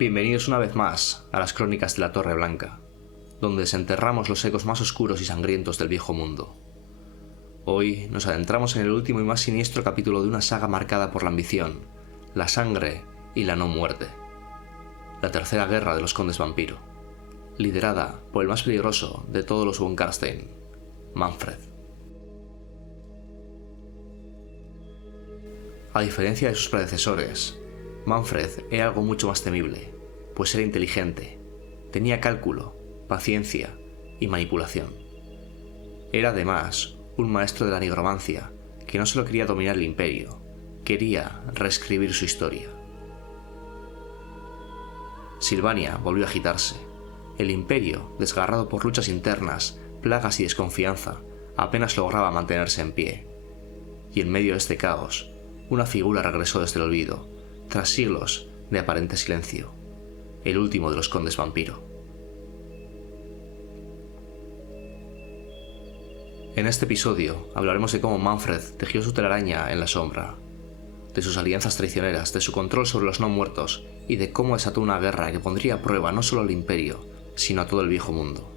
Bienvenidos una vez más a las Crónicas de la Torre Blanca, donde desenterramos los ecos más oscuros y sangrientos del viejo mundo. Hoy nos adentramos en el último y más siniestro capítulo de una saga marcada por la ambición, la sangre y la no muerte. La tercera guerra de los condes vampiro, liderada por el más peligroso de todos los von Karstein, Manfred. A diferencia de sus predecesores, Manfred era algo mucho más temible, pues era inteligente, tenía cálculo, paciencia y manipulación. Era además un maestro de la nigromancia que no solo quería dominar el imperio, quería reescribir su historia. Silvania volvió a agitarse. El imperio, desgarrado por luchas internas, plagas y desconfianza, apenas lograba mantenerse en pie. Y en medio de este caos, una figura regresó desde el olvido, tras siglos de aparente silencio, el último de los condes vampiro. En este episodio hablaremos de cómo Manfred tejió su telaraña en la sombra, de sus alianzas traicioneras, de su control sobre los no muertos y de cómo desató una guerra que pondría a prueba no solo al imperio, sino a todo el viejo mundo.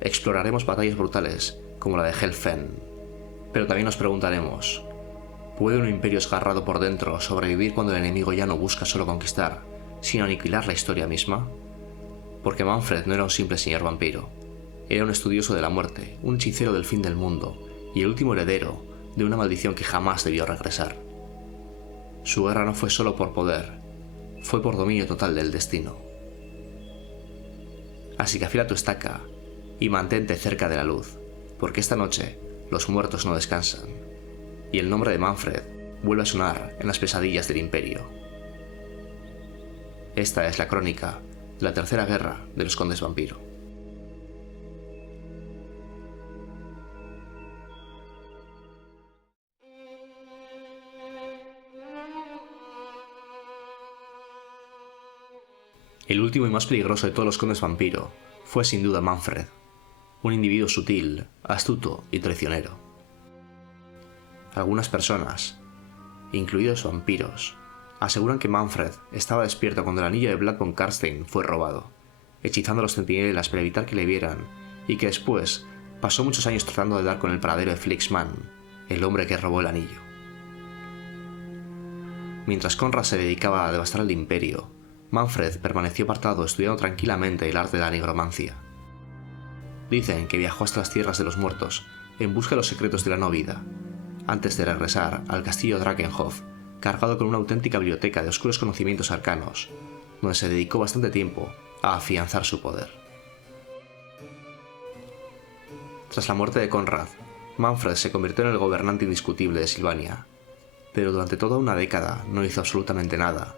Exploraremos batallas brutales como la de Helfen, pero también nos preguntaremos: ¿puede un imperio esgarrado por dentro sobrevivir cuando el enemigo ya no busca solo conquistar, sino aniquilar la historia misma? Porque Manfred no era un simple señor vampiro, era un estudioso de la muerte, un hechicero del fin del mundo y el último heredero de una maldición que jamás debió regresar. Su guerra no fue solo por poder, fue por dominio total del destino. Así que afila tu estaca y mantente cerca de la luz, porque esta noche los muertos no descansan, y el nombre de Manfred vuelve a sonar en las pesadillas del imperio. Esta es la crónica de la tercera guerra de los condes vampiro. El último y más peligroso de todos los condes vampiro fue sin duda Manfred, un individuo sutil, astuto y traicionero. Algunas personas, incluidos vampiros, aseguran que Manfred estaba despierto cuando el anillo de Vlad von Karstein fue robado, hechizando a los centinelas para evitar que le vieran, y que después pasó muchos años tratando de dar con el paradero de Felix Mann, el hombre que robó el anillo. Mientras Conrad se dedicaba a devastar el imperio, Manfred permaneció apartado estudiando tranquilamente el arte de la nigromancia. Dicen que viajó hasta las tierras de los muertos en busca de los secretos de la no vida, antes de regresar al castillo Drakenhof, cargado con una auténtica biblioteca de oscuros conocimientos arcanos, donde se dedicó bastante tiempo a afianzar su poder. Tras la muerte de Conrad, Manfred se convirtió en el gobernante indiscutible de Silvania, pero durante toda una década no hizo absolutamente nada,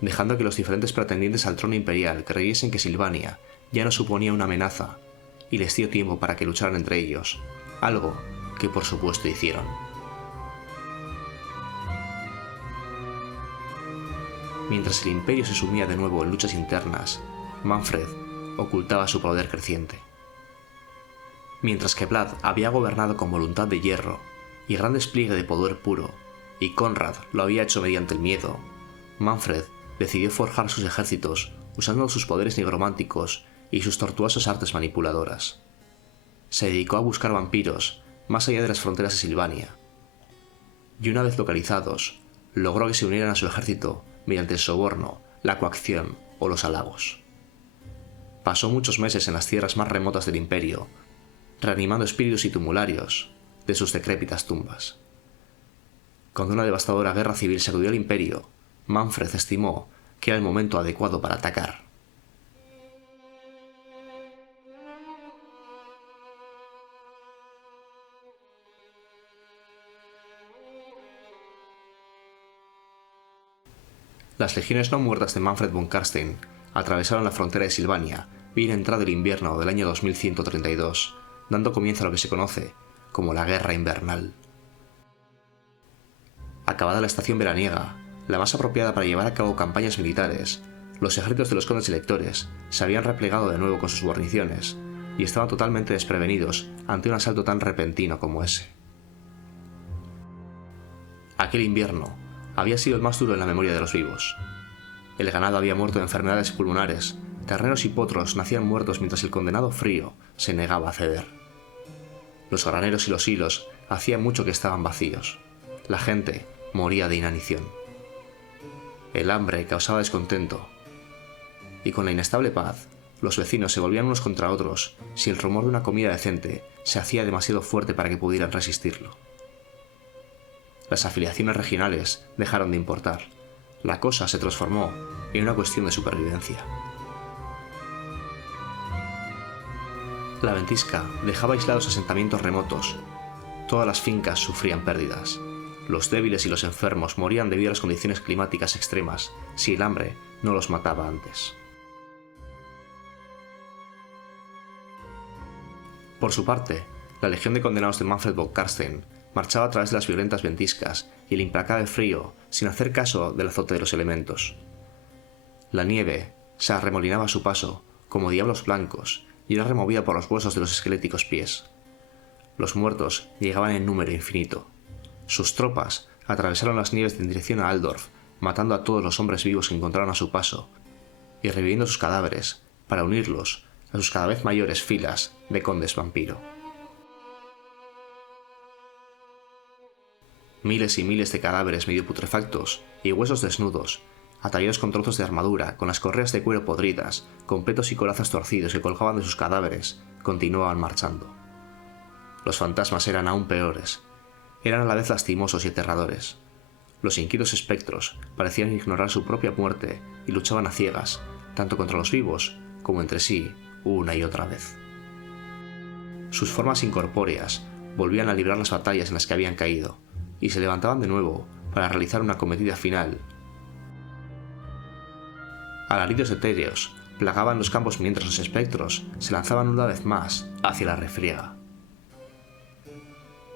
dejando que los diferentes pretendientes al trono imperial creyesen que Silvania ya no suponía una amenaza, y les dio tiempo para que lucharan entre ellos, algo que por supuesto hicieron. Mientras el imperio se sumía de nuevo en luchas internas, Manfred ocultaba su poder creciente. Mientras que Vlad había gobernado con voluntad de hierro y gran despliegue de poder puro, y Conrad lo había hecho mediante el miedo, Manfred decidió forjar sus ejércitos usando sus poderes nigrománticos y sus tortuosas artes manipuladoras. Se dedicó a buscar vampiros más allá de las fronteras de Silvania, y una vez localizados, logró que se unieran a su ejército mediante el soborno, la coacción o los halagos. Pasó muchos meses en las tierras más remotas del imperio, reanimando espíritus y tumularios de sus decrépitas tumbas. Cuando una devastadora guerra civil sacudió al imperio, Manfred estimó que era el momento adecuado para atacar. Las legiones no muertas de Manfred von Karstein atravesaron la frontera de Silvania bien entrado el invierno del año 2132, dando comienzo a lo que se conoce como la Guerra Invernal. Acabada la estación veraniega, la más apropiada para llevar a cabo campañas militares, los ejércitos de los condes electores se habían replegado de nuevo con sus guarniciones y estaban totalmente desprevenidos ante un asalto tan repentino como ese. Aquel invierno había sido el más duro en la memoria de los vivos. El ganado había muerto de enfermedades pulmonares, terneros y potros nacían muertos mientras el condenado frío se negaba a ceder. Los graneros y los hilos hacía mucho que estaban vacíos. La gente moría de inanición. El hambre causaba descontento. Y con la inestable paz, los vecinos se volvían unos contra otros si el rumor de una comida decente se hacía demasiado fuerte para que pudieran resistirlo. Las afiliaciones regionales dejaron de importar. La cosa se transformó en una cuestión de supervivencia. La ventisca dejaba aislados asentamientos remotos. Todas las fincas sufrían pérdidas. Los débiles y los enfermos morían debido a las condiciones climáticas extremas si el hambre no los mataba antes. Por su parte, la legión de condenados de Manfred von Karstein marchaba a través de las violentas ventiscas y el implacable frío sin hacer caso del azote de los elementos. La nieve se arremolinaba a su paso como diablos blancos y era removida por los huesos de los esqueléticos pies. Los muertos llegaban en número infinito. Sus tropas atravesaron las nieves en dirección a Altdorf, matando a todos los hombres vivos que encontraron a su paso y reviviendo sus cadáveres para unirlos a sus cada vez mayores filas de condes vampiro. Miles y miles de cadáveres medio putrefactos y huesos desnudos, ataviados con trozos de armadura, con las correas de cuero podridas, con petos y corazas torcidos que colgaban de sus cadáveres, continuaban marchando. Los fantasmas eran aún peores. Eran a la vez lastimosos y aterradores. Los inquietos espectros parecían ignorar su propia muerte y luchaban a ciegas, tanto contra los vivos como entre sí, una y otra vez. Sus formas incorpóreas volvían a librar las batallas en las que habían caído, y se levantaban de nuevo para realizar una acometida final. Alaridos etéreos plagaban los campos mientras los espectros se lanzaban una vez más hacia la refriega.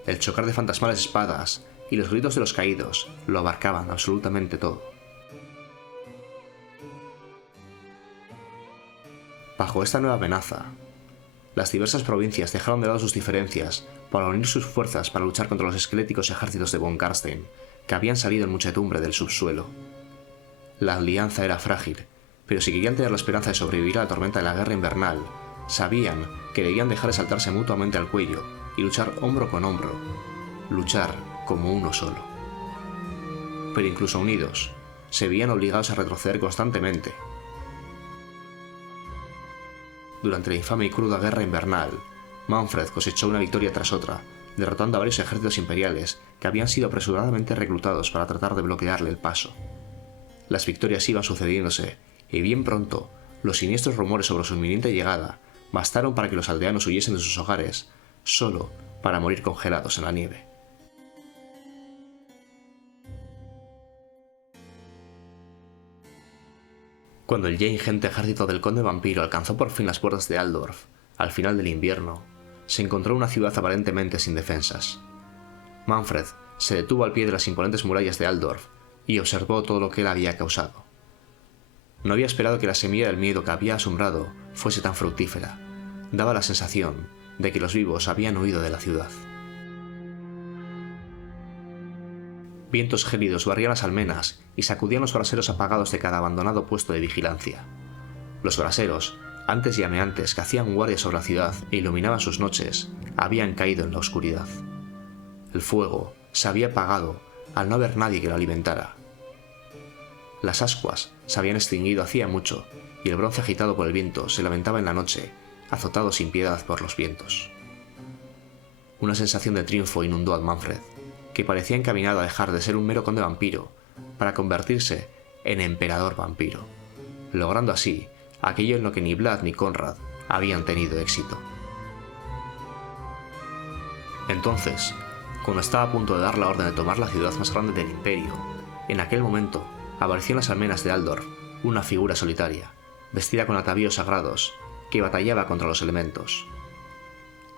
El chocar de fantasmales espadas y los gritos de los caídos lo abarcaban absolutamente todo. Bajo esta nueva amenaza, las diversas provincias dejaron de lado sus diferencias para unir sus fuerzas para luchar contra los esqueléticos ejércitos de von Karstein, que habían salido en muchedumbre del subsuelo. La alianza era frágil, pero si querían tener la esperanza de sobrevivir a la tormenta de la guerra invernal, sabían que debían dejar de saltarse mutuamente al cuello y luchar hombro con hombro, luchar como uno solo. Pero incluso unidos, se veían obligados a retroceder constantemente. Durante la infame y cruda guerra invernal, Manfred cosechó una victoria tras otra, derrotando a varios ejércitos imperiales que habían sido apresuradamente reclutados para tratar de bloquearle el paso. Las victorias iban sucediéndose, y bien pronto, los siniestros rumores sobre su inminente llegada bastaron para que los aldeanos huyesen de sus hogares, solo para morir congelados en la nieve. Cuando el ya ingente ejército del conde vampiro alcanzó por fin las puertas de Altdorf, al final del invierno, se encontró una ciudad aparentemente sin defensas. Manfred se detuvo al pie de las imponentes murallas de Altdorf y observó todo lo que él había causado. No había esperado que la semilla del miedo que había asombrado fuese tan fructífera. Daba la sensación de que los vivos habían huido de la ciudad. Vientos gélidos barrían las almenas y sacudían los braseros apagados de cada abandonado puesto de vigilancia. Los braseros, antes llameantes que hacían guardia sobre la ciudad e iluminaban sus noches, habían caído en la oscuridad. El fuego se había apagado al no haber nadie que lo alimentara. Las ascuas se habían extinguido hacía mucho y el bronce agitado por el viento se lamentaba en la noche, azotado sin piedad por los vientos. Una sensación de triunfo inundó a Manfred, que parecía encaminado a dejar de ser un mero conde vampiro para convertirse en emperador vampiro, logrando así aquello en lo que ni Vlad ni Conrad habían tenido éxito. Entonces, cuando estaba a punto de dar la orden de tomar la ciudad más grande del imperio, en aquel momento apareció en las almenas de Altdorf una figura solitaria, vestida con atavíos sagrados, que batallaba contra los elementos.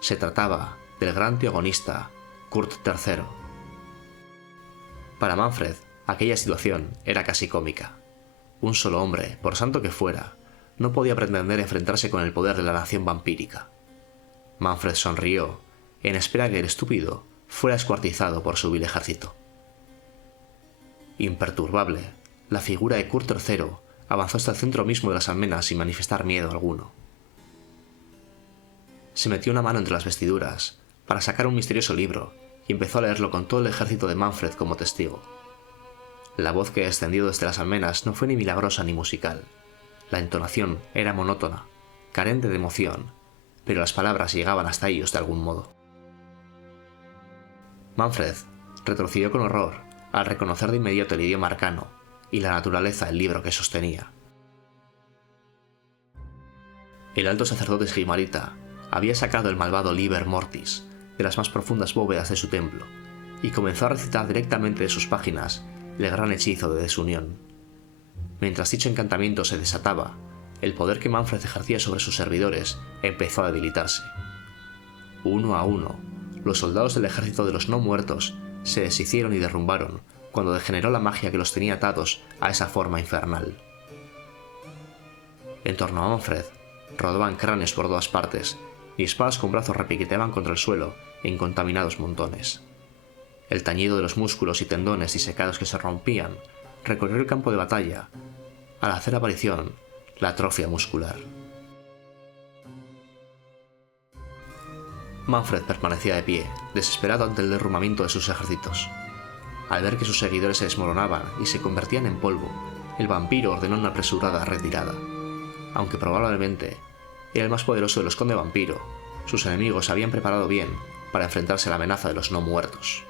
Se trataba del gran teogonista Kurt III. Para Manfred, aquella situación era casi cómica. Un solo hombre, por santo que fuera, no podía pretender enfrentarse con el poder de la nación vampírica. Manfred sonrió, en espera que el estúpido fuera escuartizado por su vil ejército. Imperturbable, la figura de Kurt III avanzó hasta el centro mismo de las almenas sin manifestar miedo alguno. Se metió una mano entre las vestiduras para sacar un misterioso libro y empezó a leerlo con todo el ejército de Manfred como testigo. La voz que descendió desde las almenas no fue ni milagrosa ni musical. La entonación era monótona, carente de emoción, pero las palabras llegaban hasta ellos de algún modo. Manfred retrocedió con horror al reconocer de inmediato el idioma arcano y la naturaleza del libro que sostenía. El alto sacerdote esgrimarita había sacado el malvado Liber Mortis de las más profundas bóvedas de su templo y comenzó a recitar directamente de sus páginas el gran hechizo de desunión. Mientras dicho encantamiento se desataba, el poder que Manfred ejercía sobre sus servidores empezó a debilitarse. Uno a uno, los soldados del ejército de los no muertos se deshicieron y derrumbaron cuando degeneró la magia que los tenía atados a esa forma infernal. En torno a Manfred rodaban cráneos por todas partes y espadas con brazos repiqueteaban contra el suelo en contaminados montones. El tañido de los músculos y tendones disecados que se rompían recorrió el campo de batalla al hacer aparición la atrofia muscular. Manfred permanecía de pie, desesperado ante el derrumbamiento de sus ejércitos. Al ver que sus seguidores se desmoronaban y se convertían en polvo, el vampiro ordenó una apresurada retirada. Aunque probablemente era el más poderoso de los conde vampiro, sus enemigos se habían preparado bien para enfrentarse a la amenaza de los no muertos.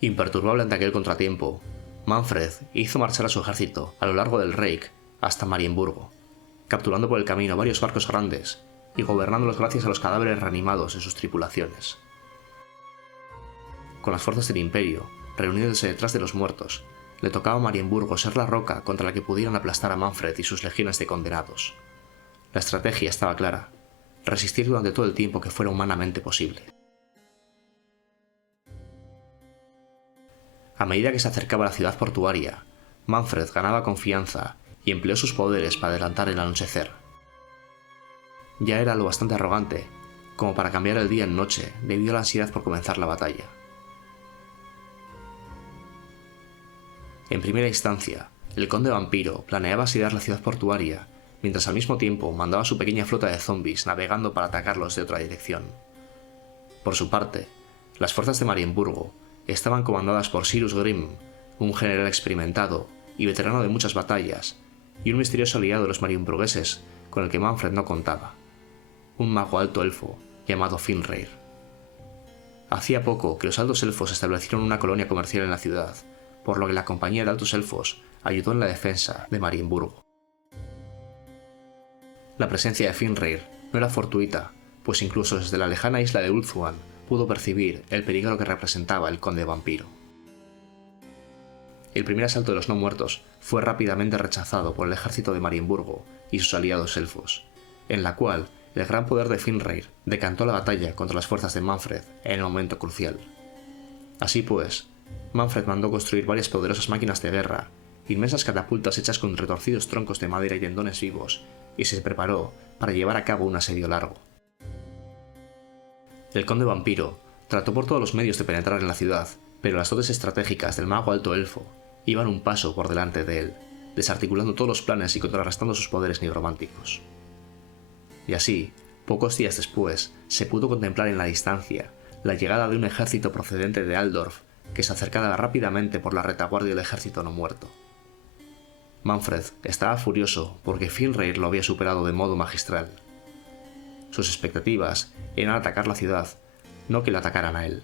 Imperturbable ante aquel contratiempo, Manfred hizo marchar a su ejército a lo largo del Reich hasta Marienburgo, capturando por el camino varios barcos grandes y gobernándolos gracias a los cadáveres reanimados de sus tripulaciones. Con las fuerzas del Imperio, reuniéndose detrás de los muertos, le tocaba a Marienburgo ser la roca contra la que pudieran aplastar a Manfred y sus legiones de condenados. La estrategia estaba clara: resistir durante todo el tiempo que fuera humanamente posible. A medida que se acercaba a la ciudad portuaria, Manfred ganaba confianza y empleó sus poderes para adelantar el anochecer. Ya era lo bastante arrogante como para cambiar el día en noche debido a la ansiedad por comenzar la batalla. En primera instancia, el conde vampiro planeaba asediar la ciudad portuaria, mientras al mismo tiempo mandaba su pequeña flota de zombies navegando para atacarlos de otra dirección. Por su parte, las fuerzas de Marienburgo estaban comandadas por Cyrus Grimm, un general experimentado y veterano de muchas batallas, y un misterioso aliado de los marienburgueses con el que Manfred no contaba, un mago alto elfo llamado Finreyr. Hacía poco que los altos elfos establecieron una colonia comercial en la ciudad, por lo que la compañía de altos elfos ayudó en la defensa de Marienburgo. La presencia de Finreyr no era fortuita, pues incluso desde la lejana isla de Ulthuan pudo percibir el peligro que representaba el conde vampiro. El primer asalto de los no muertos fue rápidamente rechazado por el ejército de Marienburgo y sus aliados elfos, en la cual el gran poder de Finreyr decantó la batalla contra las fuerzas de Manfred en el momento crucial. Así pues, Manfred mandó construir varias poderosas máquinas de guerra, inmensas catapultas hechas con retorcidos troncos de madera y tendones vivos, y se preparó para llevar a cabo un asedio largo. El conde vampiro trató por todos los medios de penetrar en la ciudad, pero las dotes estratégicas del mago alto elfo iban un paso por delante de él, desarticulando todos los planes y contrarrestando sus poderes nigrománticos. Y así, pocos días después, se pudo contemplar en la distancia la llegada de un ejército procedente de Altdorf que se acercaba rápidamente por la retaguardia del ejército no muerto. Manfred estaba furioso porque Finreyr lo había superado de modo magistral. Sus expectativas eran atacar la ciudad, no que la atacaran a él.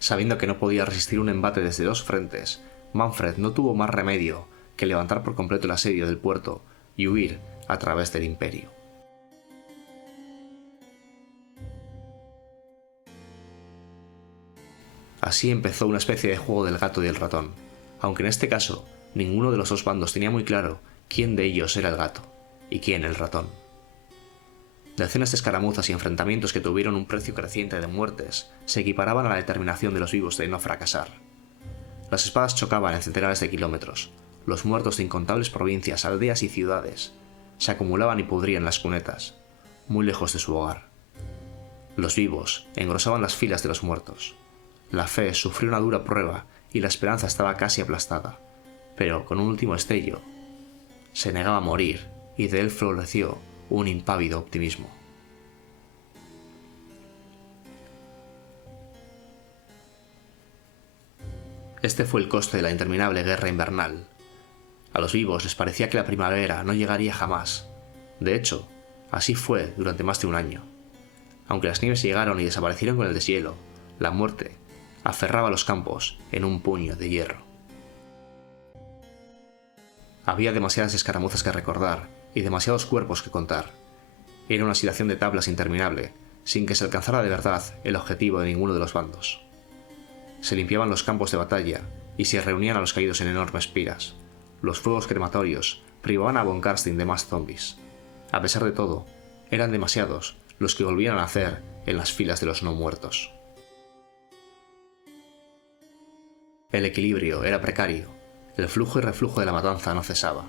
Sabiendo que no podía resistir un embate desde dos frentes, Manfred no tuvo más remedio que levantar por completo el asedio del puerto y huir a través del Imperio. Así empezó una especie de juego del gato y el ratón, aunque en este caso ninguno de los dos bandos tenía muy claro quién de ellos era el gato y quién el ratón. Decenas de escaramuzas y enfrentamientos que tuvieron un precio creciente de muertes se equiparaban a la determinación de los vivos de no fracasar. Las espadas chocaban en centenares de kilómetros, los muertos de incontables provincias, aldeas y ciudades se acumulaban y pudrían en las cunetas, muy lejos de su hogar. Los vivos engrosaban las filas de los muertos. La fe sufrió una dura prueba y la esperanza estaba casi aplastada, pero con un último destello se negaba a morir y de él floreció un impávido optimismo. Este fue el coste de la interminable guerra invernal. A los vivos les parecía que la primavera no llegaría jamás. De hecho, así fue durante más de un año. Aunque las nieves llegaron y desaparecieron con el deshielo, la muerte aferraba los campos en un puño de hierro. Había demasiadas escaramuzas que recordar y demasiados cuerpos que contar. Era una situación de tablas interminable, sin que se alcanzara de verdad el objetivo de ninguno de los bandos. Se limpiaban los campos de batalla y se reunían a los caídos en enormes piras. Los fuegos crematorios privaban a Von Karstein de más zombies. A pesar de todo, eran demasiados los que volvían a nacer en las filas de los no muertos. El equilibrio era precario, el flujo y reflujo de la matanza no cesaba.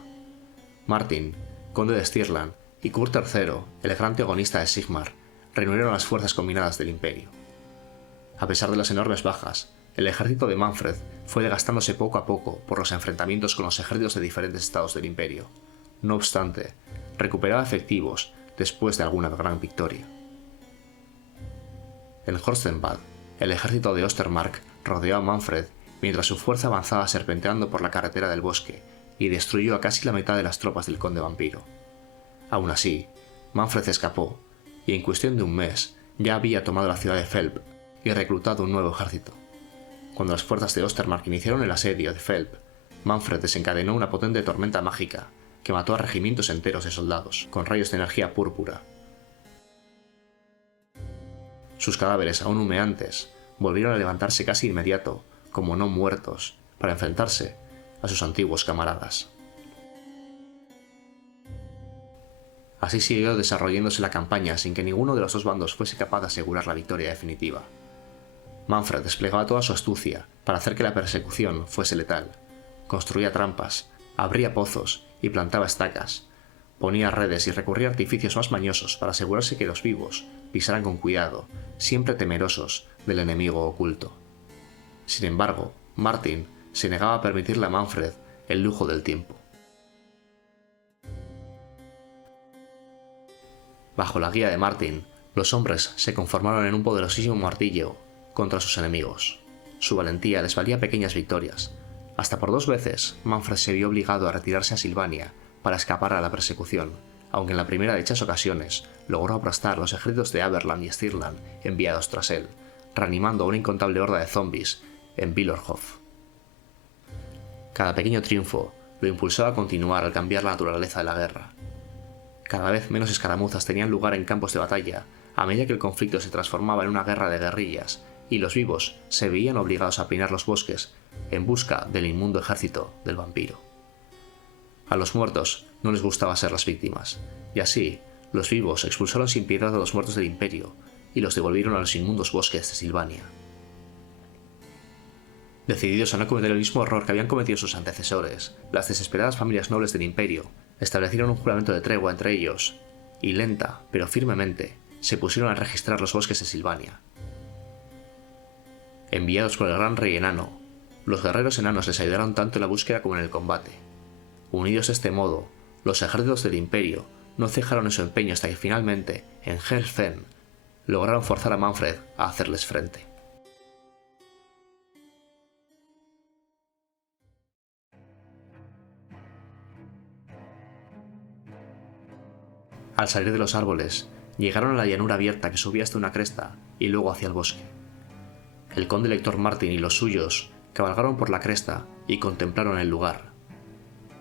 Martin, conde de Stirland, y Kurt III, el gran antagonista de Sigmar, reunieron las fuerzas combinadas del Imperio. A pesar de las enormes bajas, el ejército de Manfred fue desgastándose poco a poco por los enfrentamientos con los ejércitos de diferentes estados del Imperio. No obstante, recuperaba efectivos después de alguna gran victoria. En Horstenbad, el ejército de Ostermark rodeó a Manfred mientras su fuerza avanzaba serpenteando por la carretera del bosque y destruyó a casi la mitad de las tropas del conde vampiro. Aún así, Manfred escapó y en cuestión de un mes ya había tomado la ciudad de Felp y reclutado un nuevo ejército. Cuando las fuerzas de Ostermark iniciaron el asedio de Felp, Manfred desencadenó una potente tormenta mágica que mató a regimientos enteros de soldados con rayos de energía púrpura. Sus cadáveres, aún humeantes, volvieron a levantarse casi inmediato, como no muertos, para enfrentarse a sus antiguos camaradas. Así siguió desarrollándose la campaña sin que ninguno de los dos bandos fuese capaz de asegurar la victoria definitiva. Manfred desplegaba toda su astucia para hacer que la persecución fuese letal. Construía trampas, abría pozos y plantaba estacas. Ponía redes y recurría a artificios más mañosos para asegurarse que los vivos pisaran con cuidado, siempre temerosos del enemigo oculto. Sin embargo, Martin se negaba a permitirle a Manfred el lujo del tiempo. Bajo la guía de Martin, los hombres se conformaron en un poderosísimo martillo contra sus enemigos. Su valentía les valía pequeñas victorias. Hasta por 2 veces, Manfred se vio obligado a retirarse a Silvania para escapar a la persecución, aunque en la primera de dichas ocasiones logró aplastar los ejércitos de Aberland y Stirland enviados tras él, reanimando a una incontable horda de zombies en Vilorhof. Cada pequeño triunfo lo impulsó a continuar al cambiar la naturaleza de la guerra. Cada vez menos escaramuzas tenían lugar en campos de batalla, a medida que el conflicto se transformaba en una guerra de guerrillas, y los vivos se veían obligados a pinar los bosques en busca del inmundo ejército del vampiro. A los muertos no les gustaba ser las víctimas, y así los vivos expulsaron sin piedad a los muertos del Imperio y los devolvieron a los inmundos bosques de Silvania. Decididos a no cometer el mismo error que habían cometido sus antecesores, las desesperadas familias nobles del Imperio establecieron un juramento de tregua entre ellos, y lenta, pero firmemente, se pusieron a registrar los bosques de Silvania. Enviados por el gran rey enano, los guerreros enanos les ayudaron tanto en la búsqueda como en el combate. Unidos de este modo, los ejércitos del Imperio no cejaron en su empeño hasta que finalmente, en Helfen, lograron forzar a Manfred a hacerles frente. Al salir de los árboles, llegaron a la llanura abierta que subía hasta una cresta y luego hacia el bosque. El conde lector Martin y los suyos cabalgaron por la cresta y contemplaron el lugar.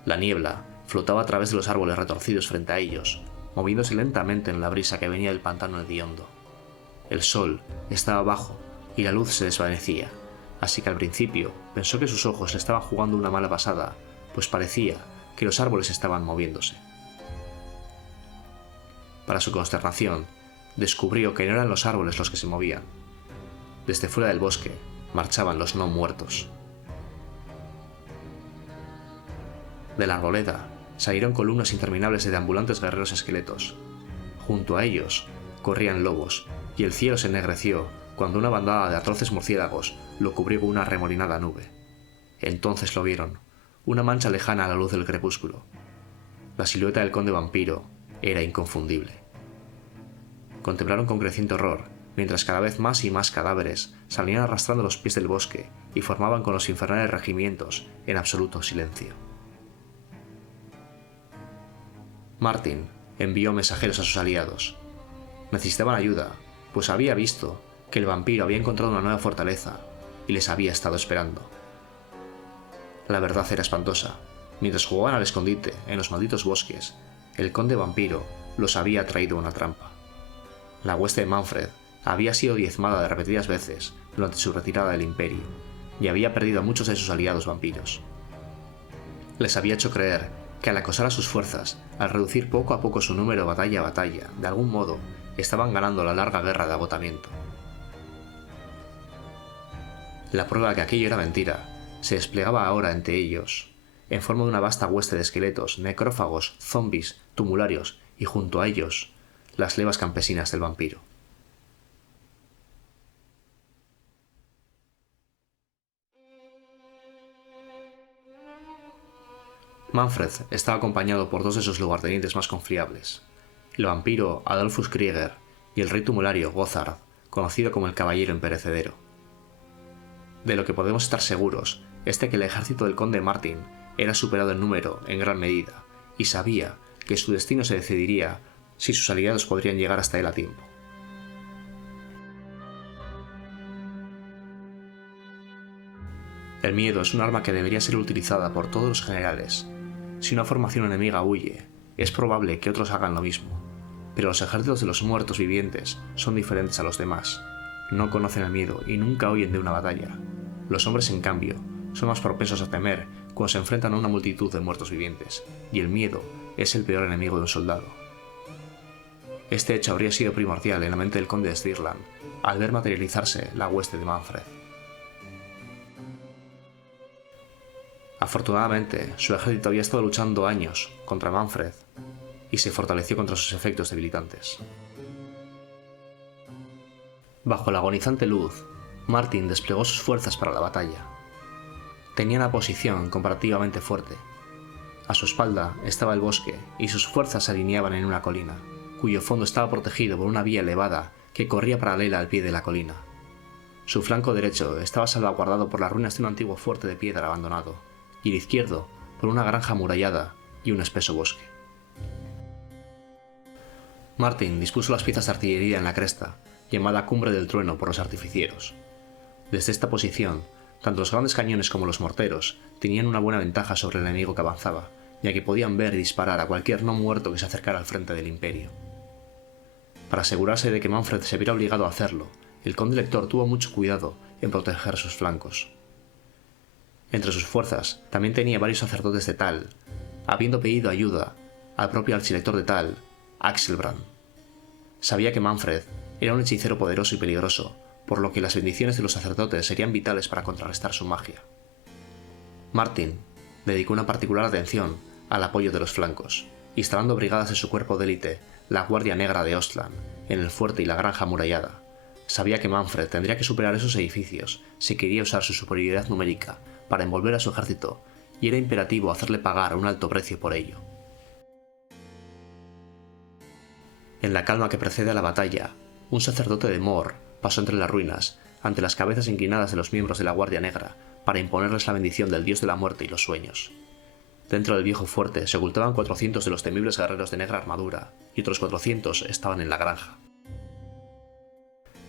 La niebla flotaba a través de los árboles retorcidos frente a ellos, moviéndose lentamente en la brisa que venía del pantano hediondo. El sol estaba bajo y la luz se desvanecía, así que al principio pensó que sus ojos le estaban jugando una mala pasada, pues parecía que los árboles estaban moviéndose. Para su consternación, descubrió que no eran los árboles los que se movían. Desde fuera del bosque marchaban los no muertos. De la arboleda salieron columnas interminables de deambulantes guerreros esqueletos. Junto a ellos corrían lobos, y el cielo se ennegreció cuando una bandada de atroces murciélagos lo cubrió con una remolinada nube. Entonces lo vieron, una mancha lejana a la luz del crepúsculo. La silueta del conde vampiro era inconfundible. Contemplaron con creciente horror, mientras cada vez más y más cadáveres salían arrastrando los pies del bosque y formaban con los infernales regimientos en absoluto silencio. Martin envió mensajeros a sus aliados. Necesitaban ayuda, pues había visto que el vampiro había encontrado una nueva fortaleza y les había estado esperando. La verdad era espantosa. Mientras jugaban al escondite en los malditos bosques, el conde vampiro los había traído a una trampa. La hueste de Manfred había sido diezmada de repetidas veces durante su retirada del Imperio y había perdido a muchos de sus aliados vampiros. Les había hecho creer que al acosar a sus fuerzas, al reducir poco a poco su número batalla a batalla, de algún modo estaban ganando la larga guerra de agotamiento. La prueba de que aquello era mentira se desplegaba ahora ante ellos, en forma de una vasta hueste de esqueletos, necrófagos, zombis, tumularios y junto a ellos, las levas campesinas del vampiro. Manfred estaba acompañado por dos de sus lugartenientes más confiables, el vampiro Adolphus Krieger y el rey tumulario Gothard, conocido como el Caballero Imperecedero. De lo que podemos estar seguros es de que el ejército del conde Martin era superado en número en gran medida y sabía que su destino se decidiría si sus aliados podrían llegar hasta él a tiempo. El miedo es un arma que debería ser utilizada por todos los generales. Si una formación enemiga huye, es probable que otros hagan lo mismo, pero los ejércitos de los muertos vivientes son diferentes a los demás. No conocen el miedo y nunca huyen de una batalla. Los hombres, en cambio, son más propensos a temer cuando se enfrentan a una multitud de muertos vivientes, y el miedo es el peor enemigo de un soldado. Este hecho habría sido primordial en la mente del conde de Stirland al ver materializarse la hueste de Manfred. Afortunadamente, su ejército había estado luchando años contra Manfred y se fortaleció contra sus efectos debilitantes. Bajo la agonizante luz, Martin desplegó sus fuerzas para la batalla. Tenía una posición comparativamente fuerte. A su espalda estaba el bosque y sus fuerzas se alineaban en una colina, cuyo fondo estaba protegido por una vía elevada que corría paralela al pie de la colina. Su flanco derecho estaba salvaguardado por las ruinas de un antiguo fuerte de piedra abandonado, y el izquierdo por una granja amurallada y un espeso bosque. Martin dispuso las piezas de artillería en la cresta, llamada Cumbre del Trueno por los artificieros. Desde esta posición, tanto los grandes cañones como los morteros tenían una buena ventaja sobre el enemigo que avanzaba, ya que podían ver y disparar a cualquier no muerto que se acercara al frente del Imperio. Para asegurarse de que Manfred se viera obligado a hacerlo, el conde elector tuvo mucho cuidado en proteger sus flancos. Entre sus fuerzas también tenía varios sacerdotes de Tal, habiendo pedido ayuda al propio archilector de Tal, Axelbrand. Sabía que Manfred era un hechicero poderoso y peligroso, por lo que las bendiciones de los sacerdotes serían vitales para contrarrestar su magia. Martin dedicó una particular atención al apoyo de los flancos, instalando brigadas de su cuerpo de élite, la Guardia Negra de Ostland, en el fuerte y la granja amurallada. Sabía que Manfred tendría que superar esos edificios si quería usar su superioridad numérica para envolver a su ejército, y era imperativo hacerle pagar un alto precio por ello. En la calma que precede a la batalla, un sacerdote de Mor pasó entre las ruinas, ante las cabezas inclinadas de los miembros de la Guardia Negra, para imponerles la bendición del dios de la muerte y los sueños. Dentro del viejo fuerte se ocultaban 400 de los temibles guerreros de negra armadura, y otros 400 estaban en la granja.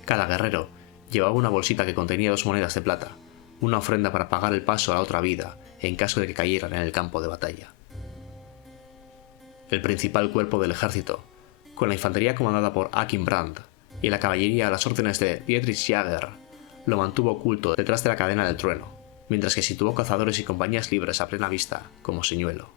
Cada guerrero llevaba una bolsita que contenía 2 monedas de plata, una ofrenda para pagar el paso a la otra vida en caso de que cayeran en el campo de batalla. El principal cuerpo del ejército, con la infantería comandada por Akim Brandt y la caballería a las órdenes de Dietrich Jaeger, lo mantuvo oculto detrás de la cadena del trueno, mientras que situó cazadores y compañías libres a plena vista, como señuelo.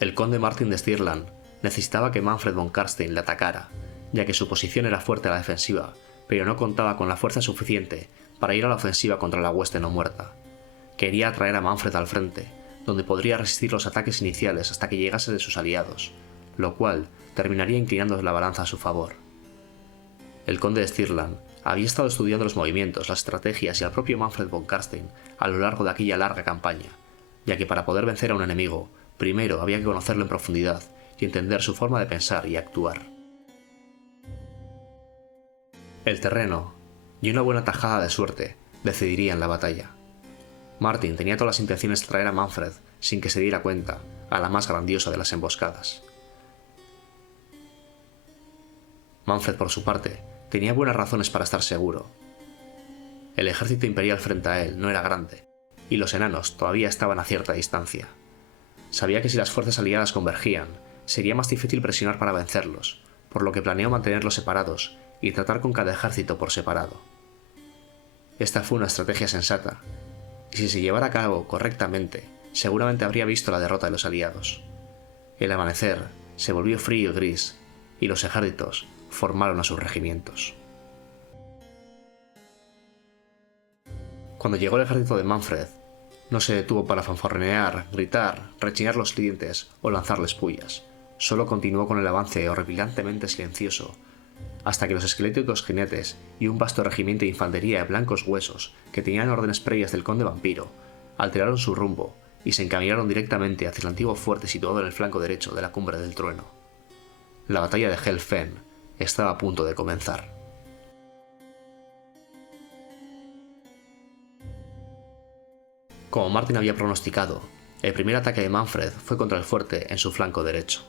El conde Martin de Stirland necesitaba que Manfred von Karstein le atacara, ya que su posición era fuerte a la defensiva, pero no contaba con la fuerza suficiente para ir a la ofensiva contra la hueste no muerta. Quería atraer a Manfred al frente, donde podría resistir los ataques iniciales hasta que llegase de sus aliados, lo cual terminaría inclinando la balanza a su favor. El conde de Stirland había estado estudiando los movimientos, las estrategias y al propio Manfred von Carstein a lo largo de aquella larga campaña, ya que para poder vencer a un enemigo, primero había que conocerlo en profundidad y entender su forma de pensar y actuar. El terreno y una buena tajada de suerte decidirían la batalla. Martin tenía todas las intenciones de traer a Manfred, sin que se diera cuenta, a la más grandiosa de las emboscadas. Manfred, por su parte, tenía buenas razones para estar seguro. El ejército imperial frente a él no era grande, y los enanos todavía estaban a cierta distancia. Sabía que si las fuerzas aliadas convergían, sería más difícil presionar para vencerlos, por lo que planeó mantenerlos separados y tratar con cada ejército por separado. Esta fue una estrategia sensata, y si se llevara a cabo correctamente, seguramente habría visto la derrota de los aliados. El amanecer se volvió frío y gris, y los ejércitos formaron a sus regimientos. Cuando llegó el ejército de Manfred, no se detuvo para fanfarronear, gritar, rechinar los dientes o lanzarles pullas. Solo continuó con el avance horripilantemente silencioso, hasta que los esqueléticos jinetes y un vasto regimiento de infantería de blancos huesos que tenían órdenes previas del conde vampiro alteraron su rumbo y se encaminaron directamente hacia el antiguo fuerte situado en el flanco derecho de la cumbre del trueno. La batalla de Helm Fenn estaba a punto de comenzar. Como Martin había pronosticado, el primer ataque de Manfred fue contra el fuerte en su flanco derecho.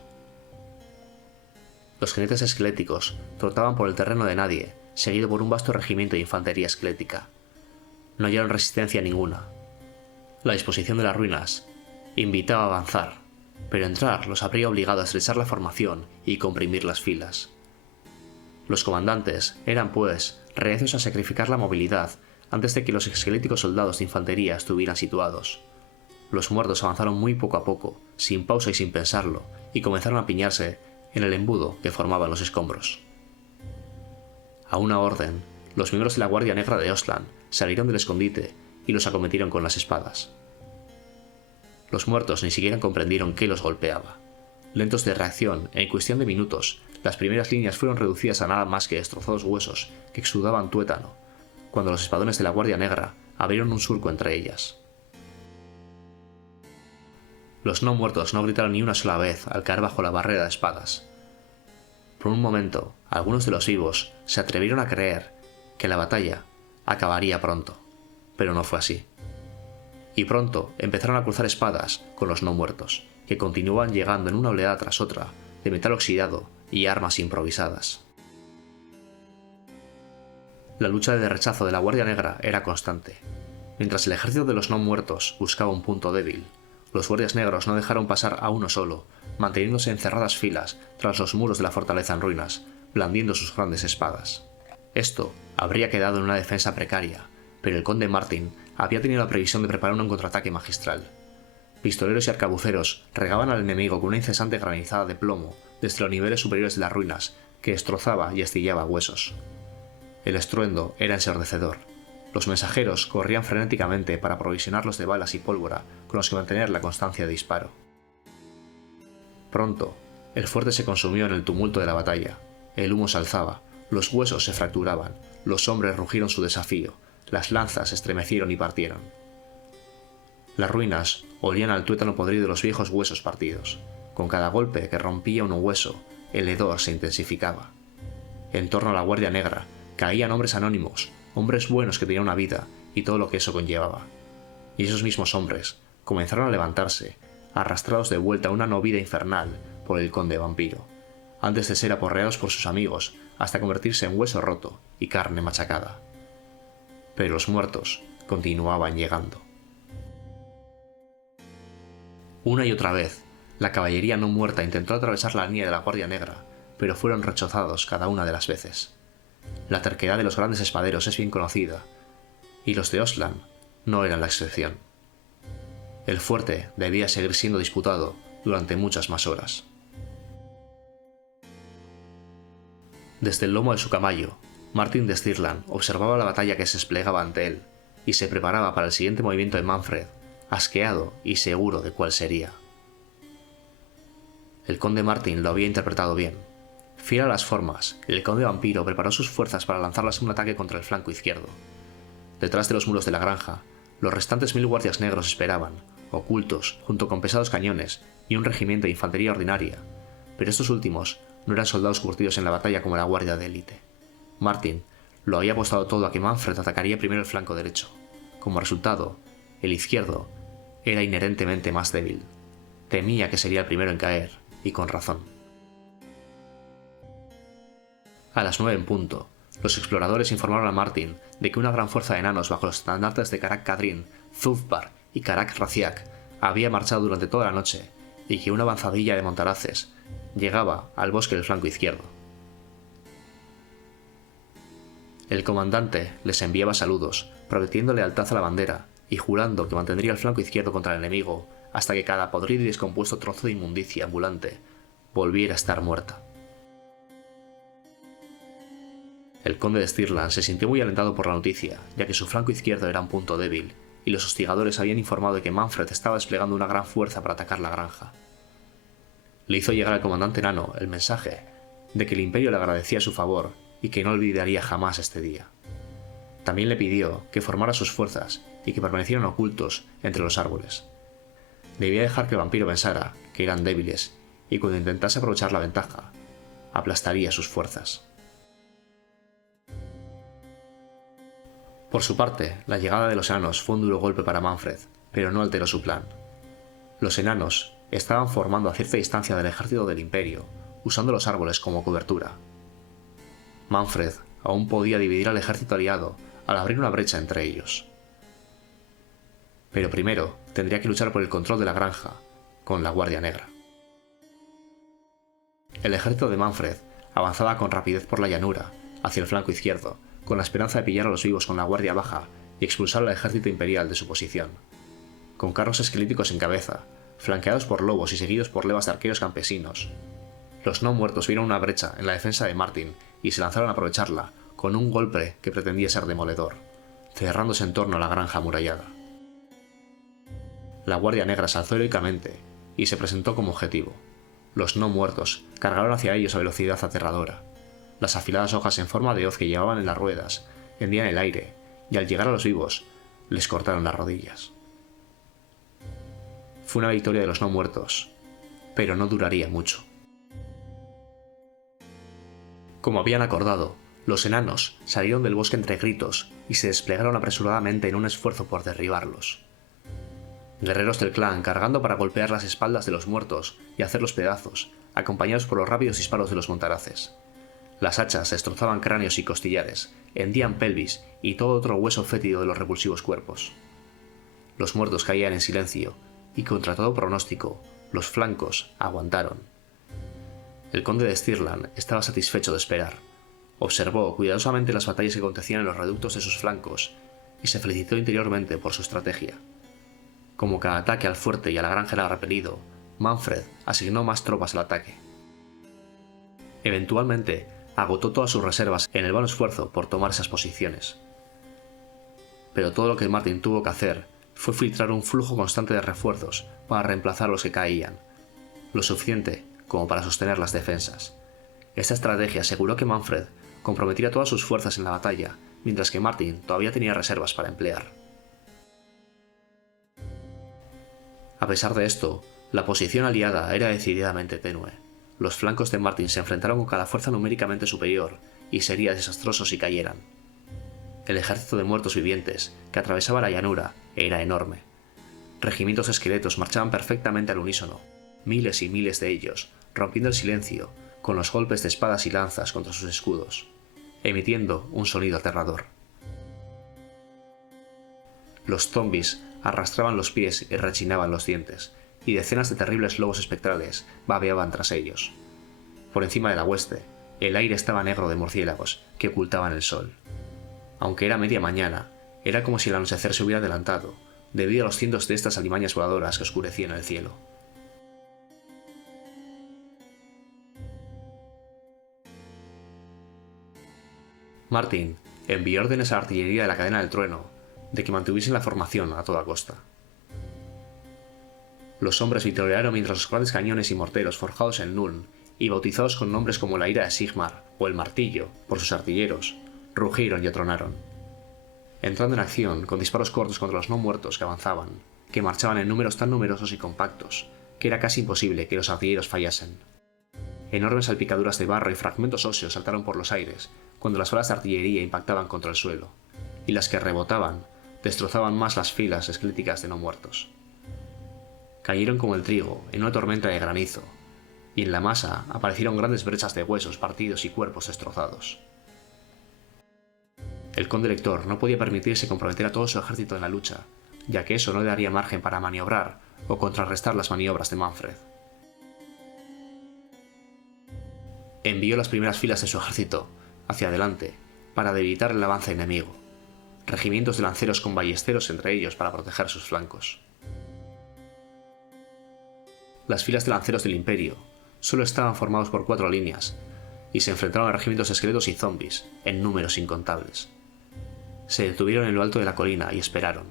Los jinetes esqueléticos trotaban por el terreno de nadie, seguido por un vasto regimiento de infantería esquelética. No hallaron resistencia ninguna. La disposición de las ruinas invitaba a avanzar, pero entrar los habría obligado a estrechar la formación y comprimir las filas. Los comandantes eran, pues, recios a sacrificar la movilidad antes de que los esqueléticos soldados de infantería estuvieran situados. Los muertos avanzaron muy poco a poco, sin pausa y sin pensarlo, y comenzaron a piñarse en el embudo que formaban los escombros. A una orden, los miembros de la Guardia Negra de Ostland salieron del escondite y los acometieron con las espadas. Los muertos ni siquiera comprendieron qué los golpeaba. Lentos de reacción, en cuestión de minutos, las primeras líneas fueron reducidas a nada más que destrozados huesos que exudaban tuétano, cuando los espadones de la Guardia Negra abrieron un surco entre ellas. Los no muertos no gritaron ni una sola vez al caer bajo la barrera de espadas. Por un momento, algunos de los vivos se atrevieron a creer que la batalla acabaría pronto, pero no fue así. Y pronto empezaron a cruzar espadas con los no muertos, que continuaban llegando en una oleada tras otra de metal oxidado y armas improvisadas. La lucha de rechazo de la Guardia Negra era constante. Mientras el ejército de los no muertos buscaba un punto débil, los guardias negros no dejaron pasar a uno solo, manteniéndose en cerradas filas tras los muros de la fortaleza en ruinas, blandiendo sus grandes espadas. Esto habría quedado en una defensa precaria, pero el conde Martin había tenido la previsión de preparar un contraataque magistral. Pistoleros y arcabuceros regaban al enemigo con una incesante granizada de plomo desde los niveles superiores de las ruinas, que destrozaba y astillaba huesos. El estruendo era ensordecedor. Los mensajeros corrían frenéticamente para aprovisionarlos de balas y pólvora con los que mantener la constancia de disparo. Pronto, el fuerte se consumió en el tumulto de la batalla. El humo se alzaba, los huesos se fracturaban, los hombres rugieron su desafío, las lanzas se estremecieron y partieron. Las ruinas olían al tuétano podrido de los viejos huesos partidos. Con cada golpe que rompía un hueso, el hedor se intensificaba. En torno a la Guardia Negra caían hombres anónimos, hombres buenos que tenían una vida y todo lo que eso conllevaba. Y esos mismos hombres comenzaron a levantarse, arrastrados de vuelta a una no vida infernal por el conde vampiro, antes de ser aporreados por sus amigos hasta convertirse en hueso roto y carne machacada. Pero los muertos continuaban llegando. Una y otra vez, la caballería no muerta intentó atravesar la línea de la Guardia Negra, pero fueron rechazados cada una de las veces. La terquedad de los grandes espaderos es bien conocida, y los de Ostland no eran la excepción. El fuerte debía seguir siendo disputado durante muchas más horas. Desde el lomo de su caballo, Martin de Stirland observaba la batalla que se desplegaba ante él, y se preparaba para el siguiente movimiento de Manfred, asqueado y seguro de cuál sería. El conde Martin lo había interpretado bien. Fiel a las formas, el conde vampiro preparó sus fuerzas para lanzarlas en un ataque contra el flanco izquierdo. Detrás de los muros de la granja, los restantes 1000 guardias negros esperaban, ocultos, junto con pesados cañones y un regimiento de infantería ordinaria, pero estos últimos no eran soldados curtidos en la batalla como la guardia de élite. Martin lo había apostado todo a que Manfred atacaría primero el flanco derecho. Como resultado, el izquierdo era inherentemente más débil. Temía que sería el primero en caer, y con razón. A las 9 en punto, los exploradores informaron a Martin de que una gran fuerza de enanos bajo los estandartes de Karak Kadrin, Zufbar y Karak Raziak había marchado durante toda la noche y que una avanzadilla de montaraces llegaba al bosque del flanco izquierdo. El comandante les enviaba saludos, prometiendo lealtad a la bandera y jurando que mantendría el flanco izquierdo contra el enemigo hasta que cada podrido y descompuesto trozo de inmundicia ambulante volviera a estar muerta. El conde de Stirland se sintió muy alentado por la noticia, ya que su flanco izquierdo era un punto débil, y los hostigadores habían informado de que Manfred estaba desplegando una gran fuerza para atacar la granja. Le hizo llegar al comandante enano el mensaje de que el imperio le agradecía su favor y que no olvidaría jamás este día. También le pidió que formara sus fuerzas y que permanecieran ocultos entre los árboles. Debía dejar que el vampiro pensara que eran débiles y cuando intentase aprovechar la ventaja, aplastaría sus fuerzas. Por su parte, la llegada de los enanos fue un duro golpe para Manfred, pero no alteró su plan. Los enanos estaban formando a cierta distancia del ejército del imperio, usando los árboles como cobertura. Manfred aún podía dividir al ejército aliado al abrir una brecha entre ellos. Pero primero tendría que luchar por el control de la granja, con la Guardia Negra. El ejército de Manfred avanzaba con rapidez por la llanura, hacia el flanco izquierdo, con la esperanza de pillar a los vivos con la guardia baja y expulsar al ejército imperial de su posición. Con carros esqueléticos en cabeza, flanqueados por lobos y seguidos por levas de arqueros campesinos, los no muertos vieron una brecha en la defensa de Martin y se lanzaron a aprovecharla con un golpe que pretendía ser demoledor, cerrándose en torno a la granja amurallada. La Guardia Negra se alzó heroicamente y se presentó como objetivo. Los no muertos cargaron hacia ellos a velocidad aterradora. Las afiladas hojas en forma de hoz que llevaban en las ruedas hendían el aire y al llegar a los vivos les cortaron las rodillas. Fue una victoria de los no muertos, pero no duraría mucho. Como habían acordado, los enanos salieron del bosque entre gritos y se desplegaron apresuradamente en un esfuerzo por derribarlos. Guerreros del clan cargando para golpear las espaldas de los muertos y hacerlos pedazos, acompañados por los rápidos disparos de los montaraces. Las hachas destrozaban cráneos y costillares, hendían pelvis y todo otro hueso fétido de los repulsivos cuerpos. Los muertos caían en silencio, y contra todo pronóstico, los flancos aguantaron. El conde de Stirland estaba satisfecho de esperar. Observó cuidadosamente las batallas que acontecían en los reductos de sus flancos, y se felicitó interiormente por su estrategia. Como cada ataque al fuerte y a la granja era repelido, Manfred asignó más tropas al ataque. Eventualmente, agotó todas sus reservas en el vano esfuerzo por tomar esas posiciones. Pero todo lo que Martin tuvo que hacer fue filtrar un flujo constante de refuerzos para reemplazar a los que caían, lo suficiente como para sostener las defensas. Esta estrategia aseguró que Manfred comprometiera todas sus fuerzas en la batalla, mientras que Martin todavía tenía reservas para emplear. A pesar de esto, la posición aliada era decididamente tenue. Los flancos de Martin se enfrentaron con cada fuerza numéricamente superior, y sería desastroso si cayeran. El ejército de muertos vivientes que atravesaba la llanura era enorme. Regimientos de esqueletos marchaban perfectamente al unísono, miles y miles de ellos, rompiendo el silencio con los golpes de espadas y lanzas contra sus escudos, emitiendo un sonido aterrador. Los zombies arrastraban los pies y rechinaban los dientes, y decenas de terribles lobos espectrales babeaban tras ellos. Por encima de la hueste, el aire estaba negro de murciélagos que ocultaban el sol. Aunque era media mañana, era como si el anochecer se hubiera adelantado, debido a los cientos de estas alimañas voladoras que oscurecían el cielo. Martin envió órdenes a la artillería de la cadena del trueno de que mantuviesen la formación a toda costa. Los hombres victoriaron mientras los grandes cañones y morteros forjados en Nuln y bautizados con nombres como la ira de Sigmar o el martillo por sus artilleros, rugieron y atronaron, entrando en acción con disparos cortos contra los no muertos que avanzaban, que marchaban en números tan numerosos y compactos que era casi imposible que los artilleros fallasen. Enormes salpicaduras de barro y fragmentos óseos saltaron por los aires cuando las balas de artillería impactaban contra el suelo, y las que rebotaban destrozaban más las filas esqueléticas de no muertos. Cayeron como el trigo en una tormenta de granizo, y en la masa aparecieron grandes brechas de huesos partidos y cuerpos destrozados. El conde elector no podía permitirse comprometer a todo su ejército en la lucha, ya que eso no le daría margen para maniobrar o contrarrestar las maniobras de Manfred. Envió las primeras filas de su ejército hacia adelante para debilitar el avance enemigo, regimientos de lanceros con ballesteros entre ellos para proteger sus flancos. Las filas de lanceros del Imperio solo estaban formados por 4 líneas y se enfrentaron a regimientos de esqueletos y zombies en números incontables. Se detuvieron en lo alto de la colina y esperaron.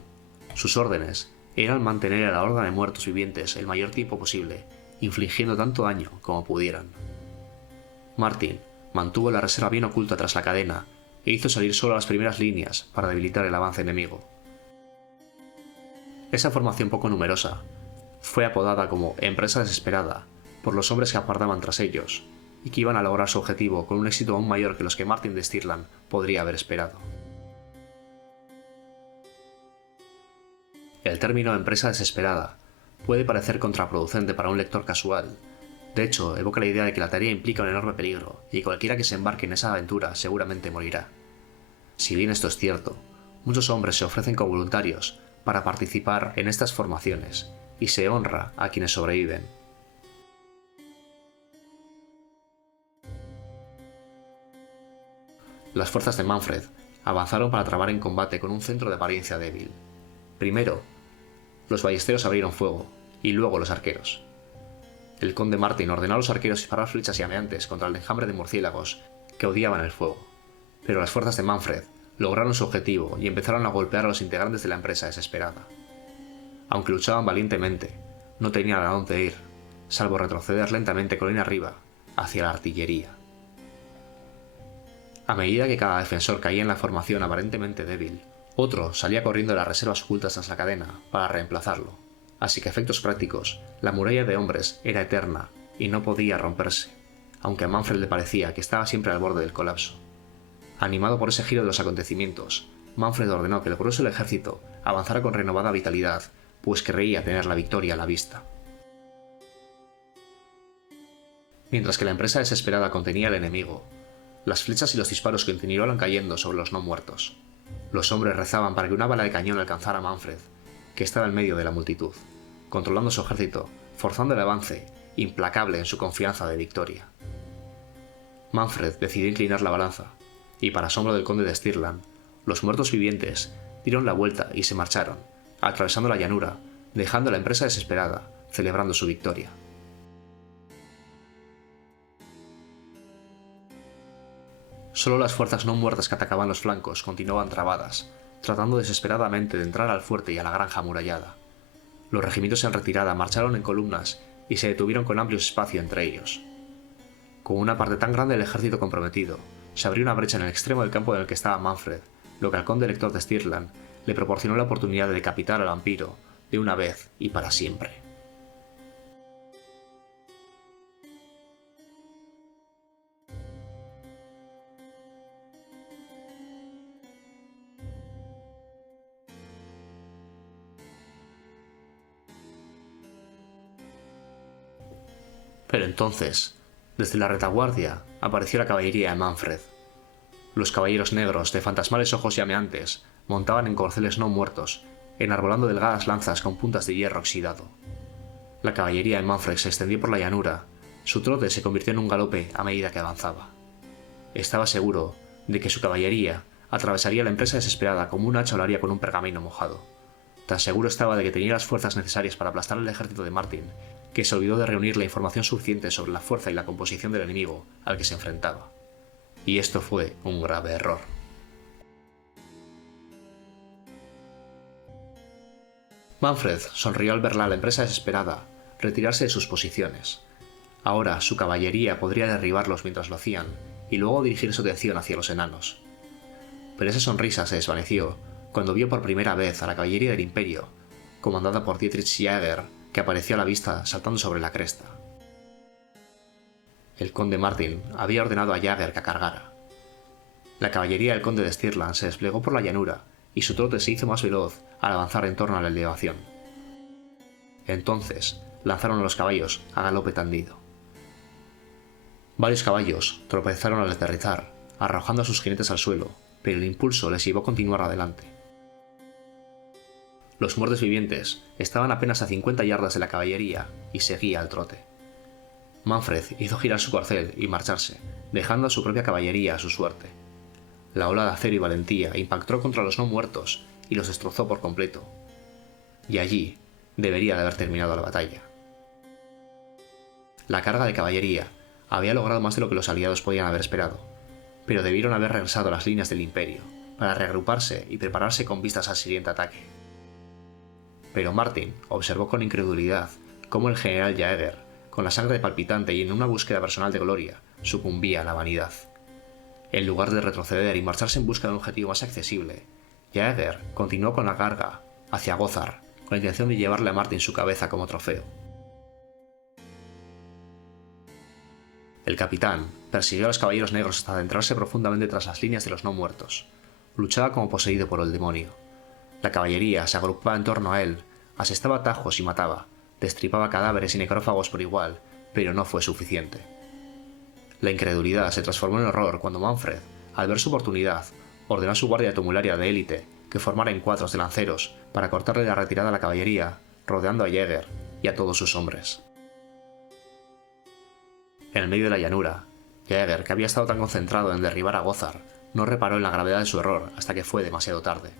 Sus órdenes eran mantener a la horda de muertos vivientes el mayor tiempo posible, infligiendo tanto daño como pudieran. Martin mantuvo la reserva bien oculta tras la cadena e hizo salir solo a las primeras líneas para debilitar el avance enemigo. Esa formación poco numerosa fue apodada como Empresa Desesperada por los hombres que apartaban tras ellos y que iban a lograr su objetivo con un éxito aún mayor que los que Martin de Stirland podría haber esperado. El término Empresa Desesperada puede parecer contraproducente para un lector casual. De hecho, evoca la idea de que la tarea implica un enorme peligro y cualquiera que se embarque en esa aventura seguramente morirá. Si bien esto es cierto, muchos hombres se ofrecen como voluntarios para participar en estas formaciones y se honra a quienes sobreviven. Las fuerzas de Manfred avanzaron para trabar en combate con un centro de apariencia débil. Primero, los ballesteros abrieron fuego, y luego los arqueros. El conde Martin ordenó a los arqueros disparar flechas llameantes contra el enjambre de murciélagos que odiaban el fuego, pero las fuerzas de Manfred lograron su objetivo y empezaron a golpear a los integrantes de la Empresa Desesperada. Aunque luchaban valientemente, no tenían a dónde ir, salvo retroceder lentamente colina arriba, hacia la artillería. A medida que cada defensor caía en la formación aparentemente débil, otro salía corriendo de las reservas ocultas tras la cadena para reemplazarlo, así que a efectos prácticos, la muralla de hombres era eterna y no podía romperse, aunque a Manfred le parecía que estaba siempre al borde del colapso. Animado por ese giro de los acontecimientos, Manfred ordenó que el grueso del ejército avanzara con renovada vitalidad, pues creía tener la victoria a la vista. Mientras que la Empresa Desesperada contenía al enemigo, las flechas y los disparos continuaron cayendo sobre los no muertos. Los hombres rezaban para que una bala de cañón alcanzara a Manfred, que estaba en medio de la multitud, controlando su ejército, forzando el avance, implacable en su confianza de victoria. Manfred decidió inclinar la balanza, y para asombro del conde de Stirland, los muertos vivientes dieron la vuelta y se marcharon, atravesando la llanura, dejando a la Empresa Desesperada, celebrando su victoria. Solo las fuerzas no muertas que atacaban los flancos continuaban trabadas, tratando desesperadamente de entrar al fuerte y a la granja amurallada. Los regimientos en retirada marcharon en columnas y se detuvieron con amplio espacio entre ellos. Con una parte tan grande del ejército comprometido, se abrió una brecha en el extremo del campo en el que estaba Manfred, lo que al conde elector de Stirland le proporcionó la oportunidad de decapitar al vampiro de una vez y para siempre. Pero entonces, desde la retaguardia, apareció la caballería de Manfred. Los caballeros negros, de fantasmales ojos llameantes, montaban en corceles no muertos, enarbolando delgadas lanzas con puntas de hierro oxidado. La caballería de Manfred se extendió por la llanura, su trote se convirtió en un galope a medida que avanzaba. Estaba seguro de que su caballería atravesaría la Empresa Desesperada como un hacha lo haría con un pergamino mojado. Tan seguro estaba de que tenía las fuerzas necesarias para aplastar el ejército de Martin, que se olvidó de reunir la información suficiente sobre la fuerza y la composición del enemigo al que se enfrentaba. Y esto fue un grave error. Manfred sonrió al ver a la empresa desesperada retirarse de sus posiciones. Ahora su caballería podría derribarlos mientras lo hacían y luego dirigir su atención hacia los enanos. Pero esa sonrisa se desvaneció cuando vio por primera vez a la caballería del Imperio, comandada por Dietrich Jäger, que apareció a la vista saltando sobre la cresta. El conde Martin había ordenado a Jäger que cargara. La caballería del conde de Stirland se desplegó por la llanura y su trote se hizo más veloz al avanzar en torno a la elevación. Entonces lanzaron a los caballos a galope tendido. Varios caballos tropezaron al aterrizar, arrojando a sus jinetes al suelo, pero el impulso les llevó a continuar adelante. Los muertos vivientes estaban apenas a 50 yardas de la caballería y seguía al trote. Manfred hizo girar su corcel y marcharse, dejando a su propia caballería a su suerte. La ola de acero y valentía impactó contra los no muertos y los destrozó por completo. Y allí debería de haber terminado la batalla. La carga de caballería había logrado más de lo que los aliados podían haber esperado, pero debieron haber regresado a las líneas del Imperio para reagruparse y prepararse con vistas al siguiente ataque. Pero Martin observó con incredulidad cómo el general Jäger, con la sangre palpitante y en una búsqueda personal de gloria, sucumbía a la vanidad. En lugar de retroceder y marcharse en busca de un objetivo más accesible, Jäger continuó con la carga hacia Gotthard, con la intención de llevarle a Martin su cabeza como trofeo. El capitán persiguió a los caballeros negros hasta adentrarse profundamente tras las líneas de los no muertos. Luchaba como poseído por el demonio. La caballería se agrupaba en torno a él, asestaba tajos y mataba, destripaba cadáveres y necrófagos por igual, pero no fue suficiente. La incredulidad se transformó en horror cuando Manfred, al ver su oportunidad, ordenó a su guardia tumularia de élite que formara en cuadros de lanceros para cortarle la retirada a la caballería, rodeando a Jäger y a todos sus hombres. En el medio de la llanura, Jäger, que había estado tan concentrado en derribar a Gotthard, no reparó en la gravedad de su error hasta que fue demasiado tarde.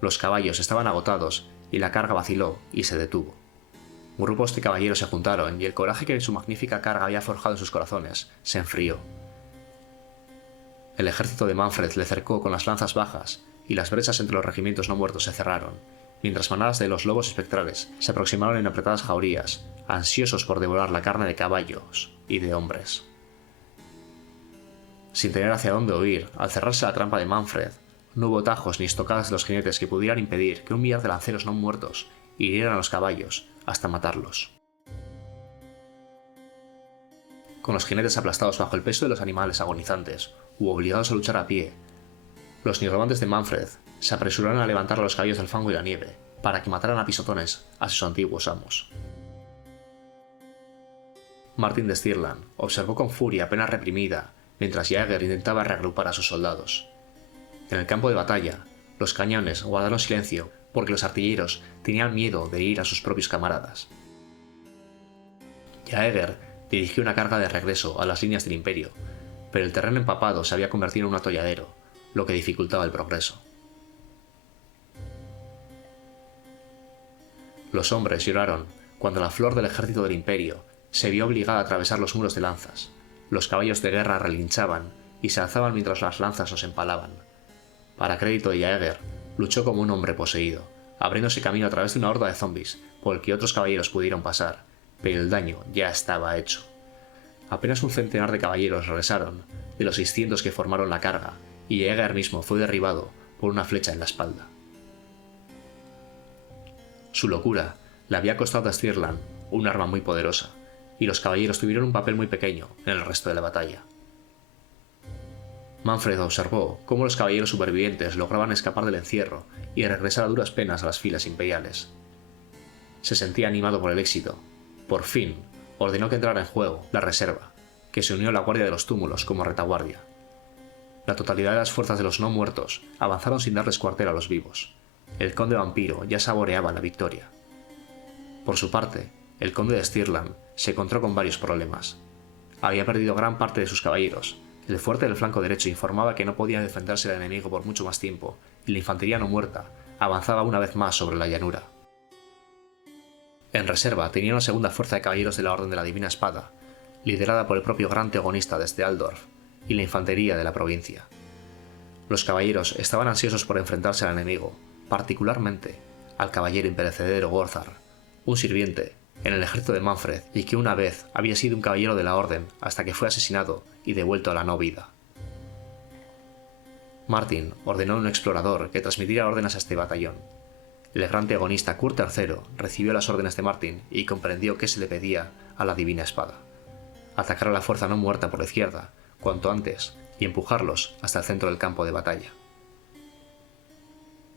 Los caballos estaban agotados y la carga vaciló y se detuvo. Grupos de caballeros se juntaron y el coraje que su magnífica carga había forjado en sus corazones se enfrió. El ejército de Manfred le cercó con las lanzas bajas y las brechas entre los regimientos no muertos se cerraron, mientras manadas de los lobos espectrales se aproximaron en apretadas jaurías, ansiosos por devorar la carne de caballos y de hombres. Sin tener hacia dónde huir, al cerrarse la trampa de Manfred, no hubo tajos ni estocadas de los jinetes que pudieran impedir que un millar de lanceros no muertos hirieran a los caballos hasta matarlos. Con los jinetes aplastados bajo el peso de los animales agonizantes u obligados a luchar a pie, los nigromantes de Manfred se apresuraron a levantar a los caballos del fango y la nieve para que mataran a pisotones a sus antiguos amos. Martin de Stirland observó con furia apenas reprimida mientras Jäger intentaba reagrupar a sus soldados. En el campo de batalla, los cañones guardaron silencio porque los artilleros tenían miedo de herir a sus propios camaradas. Jäger dirigió una carga de regreso a las líneas del Imperio, pero el terreno empapado se había convertido en un atolladero, lo que dificultaba el progreso. Los hombres lloraron cuando la flor del ejército del Imperio se vio obligada a atravesar los muros de lanzas. Los caballos de guerra relinchaban y se alzaban mientras las lanzas los empalaban. Para crédito de Jäger, luchó como un hombre poseído, abriéndose camino a través de una horda de zombies por el que otros caballeros pudieron pasar, pero el daño ya estaba hecho. Apenas un centenar de caballeros regresaron de los 600 que formaron la carga, y Jäger mismo fue derribado por una flecha en la espalda. Su locura le había costado a Stirland un arma muy poderosa, y los caballeros tuvieron un papel muy pequeño en el resto de la batalla. Manfred observó cómo los caballeros supervivientes lograban escapar del encierro y regresar a duras penas a las filas imperiales. Se sentía animado por el éxito. Por fin, ordenó que entrara en juego la reserva, que se unió a la guardia de los túmulos como retaguardia. La totalidad de las fuerzas de los no muertos avanzaron sin darles cuartel a los vivos. El conde vampiro ya saboreaba la victoria. Por su parte, el conde de Stirland se encontró con varios problemas. Había perdido gran parte de sus caballeros. El fuerte del flanco derecho informaba que no podía defenderse del enemigo por mucho más tiempo, y la infantería no muerta avanzaba una vez más sobre la llanura. En reserva tenía una segunda fuerza de caballeros de la Orden de la Divina Espada, liderada por el propio gran teogonista desde Altdorf, y la infantería de la provincia. Los caballeros estaban ansiosos por enfrentarse al enemigo, particularmente al caballero imperecedero Gorthar, un sirviente en el ejército de Manfred y que una vez había sido un caballero de la Orden hasta que fue asesinado y devuelto a la no vida. Martin ordenó a un explorador que transmitiera órdenes a este batallón. El gran agonista Kurt III recibió las órdenes de Martin y comprendió qué se le pedía a la divina espada: atacar a la fuerza no muerta por la izquierda cuanto antes y empujarlos hasta el centro del campo de batalla.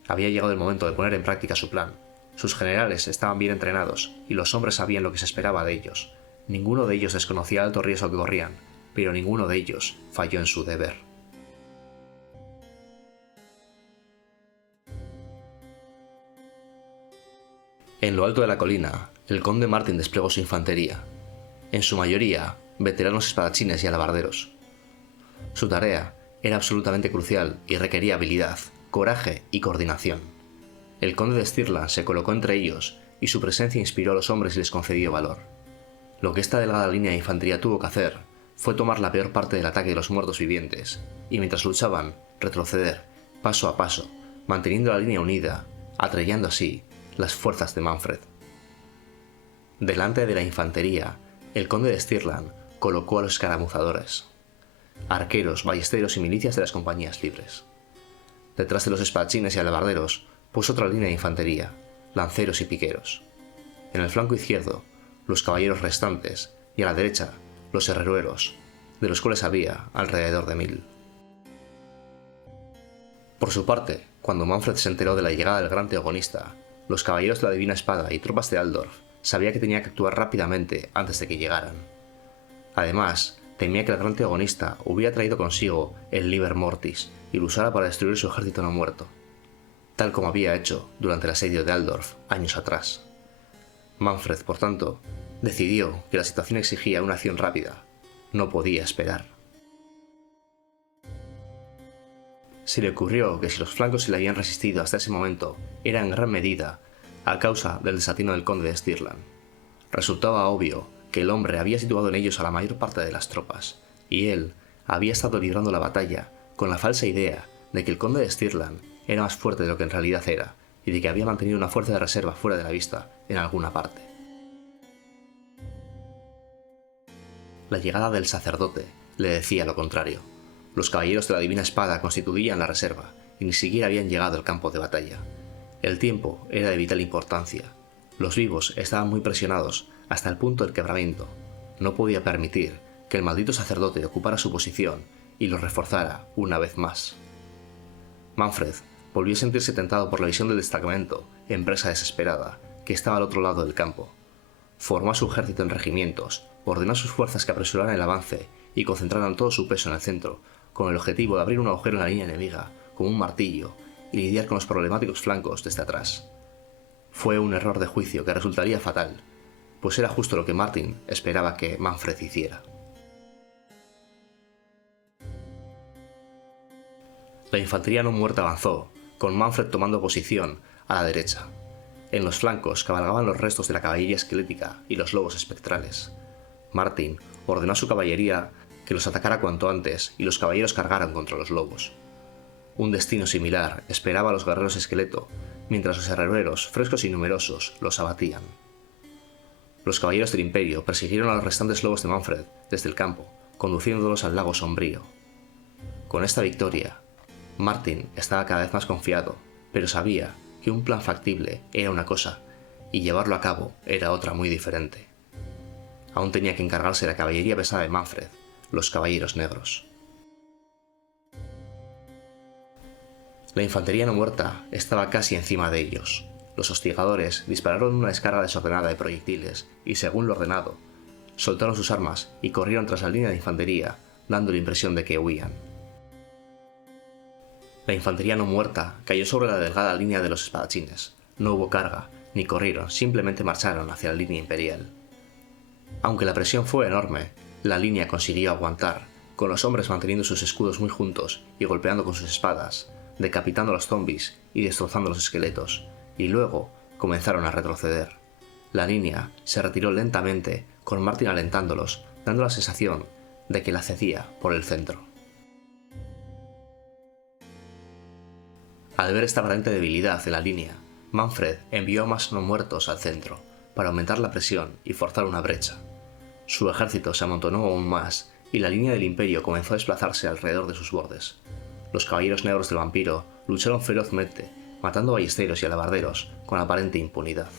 Había llegado el momento de poner en práctica su plan. Sus generales estaban bien entrenados y los hombres sabían lo que se esperaba de ellos. Ninguno de ellos desconocía el alto riesgo que corrían, pero ninguno de ellos falló en su deber. En lo alto de la colina, el conde Martin desplegó su infantería, en su mayoría veteranos espadachines y alabarderos. Su tarea era absolutamente crucial y requería habilidad, coraje y coordinación. El conde de Stirland se colocó entre ellos y su presencia inspiró a los hombres y les concedió valor. Lo que esta delgada línea de infantería tuvo que hacer fue tomar la peor parte del ataque de los muertos vivientes y mientras luchaban, retroceder, paso a paso, manteniendo la línea unida, atrayendo así las fuerzas de Manfred. Delante de la infantería, el conde de Stirland colocó a los escaramuzadores, arqueros, ballesteros y milicias de las compañías libres. Detrás de los espadachines y alabarderos puso otra línea de infantería, lanceros y piqueros. En el flanco izquierdo, los caballeros restantes y a la derecha, los herreruelos, de los cuales había alrededor de 1000. Por su parte, cuando Manfred se enteró de la llegada del gran teogonista, los caballeros de la Divina Espada y tropas de Altdorf sabía que tenía que actuar rápidamente antes de que llegaran. Además, temía que el gran teogonista hubiera traído consigo el Liber Mortis y lo usara para destruir su ejército no muerto, tal como había hecho durante el asedio de Altdorf años atrás. Manfred, por tanto, decidió que la situación exigía una acción rápida. No podía esperar. Se le ocurrió que si los flancos se le habían resistido hasta ese momento era en gran medida a causa del desatino del conde de Stirland. Resultaba obvio que el hombre había situado en ellos a la mayor parte de las tropas, y él había estado librando la batalla con la falsa idea de que el conde de Stirland era más fuerte de lo que en realidad era, y de que había mantenido una fuerza de reserva fuera de la vista en alguna parte. La llegada del sacerdote le decía lo contrario. Los caballeros de la Divina Espada constituían la reserva, y ni siquiera habían llegado al campo de batalla. El tiempo era de vital importancia. Los vivos estaban muy presionados hasta el punto del quebramiento. No podía permitir que el maldito sacerdote ocupara su posición y los reforzara una vez más. Manfred volvió a sentirse tentado por la visión del destacamento, en presa desesperada, que estaba al otro lado del campo. Formó a su ejército en regimientos, ordenó a sus fuerzas que apresuraran el avance y concentraran todo su peso en el centro, con el objetivo de abrir un agujero en la línea enemiga, como un martillo, y lidiar con los problemáticos flancos desde atrás. Fue un error de juicio que resultaría fatal, pues era justo lo que Martin esperaba que Manfred hiciera. La infantería no muerta avanzó, con Manfred tomando posición a la derecha. En los flancos cabalgaban los restos de la caballería esquelética y los lobos espectrales. Martin ordenó a su caballería que los atacara cuanto antes y los caballeros cargaran contra los lobos. Un destino similar esperaba a los guerreros esqueleto, mientras los herrerueros, frescos y numerosos, los abatían. Los caballeros del Imperio persiguieron a los restantes lobos de Manfred desde el campo, conduciéndolos al lago sombrío. Con esta victoria, Martin estaba cada vez más confiado, pero sabía que un plan factible era una cosa y llevarlo a cabo era otra muy diferente. Aún tenía que encargarse de la caballería pesada de Manfred, los caballeros negros. La infantería no muerta estaba casi encima de ellos. Los hostigadores dispararon una descarga desordenada de proyectiles y, según lo ordenado, soltaron sus armas y corrieron tras la línea de infantería, dando la impresión de que huían. La infantería no muerta cayó sobre la delgada línea de los espadachines. No hubo carga, ni corrieron, simplemente marcharon hacia la línea imperial. Aunque la presión fue enorme, la línea consiguió aguantar, con los hombres manteniendo sus escudos muy juntos y golpeando con sus espadas, decapitando a los zombies y destrozando los esqueletos, y luego comenzaron a retroceder. La línea se retiró lentamente, con Martin alentándolos, dando la sensación de que la cedía por el centro. Al ver esta aparente debilidad en la línea, Manfred envió a más no muertos al centro, para aumentar la presión y forzar una brecha. Su ejército se amontonó aún más, y la línea del Imperio comenzó a desplazarse alrededor de sus bordes. Los caballeros negros del vampiro lucharon ferozmente, matando ballesteros y alabarderos con aparente impunidad.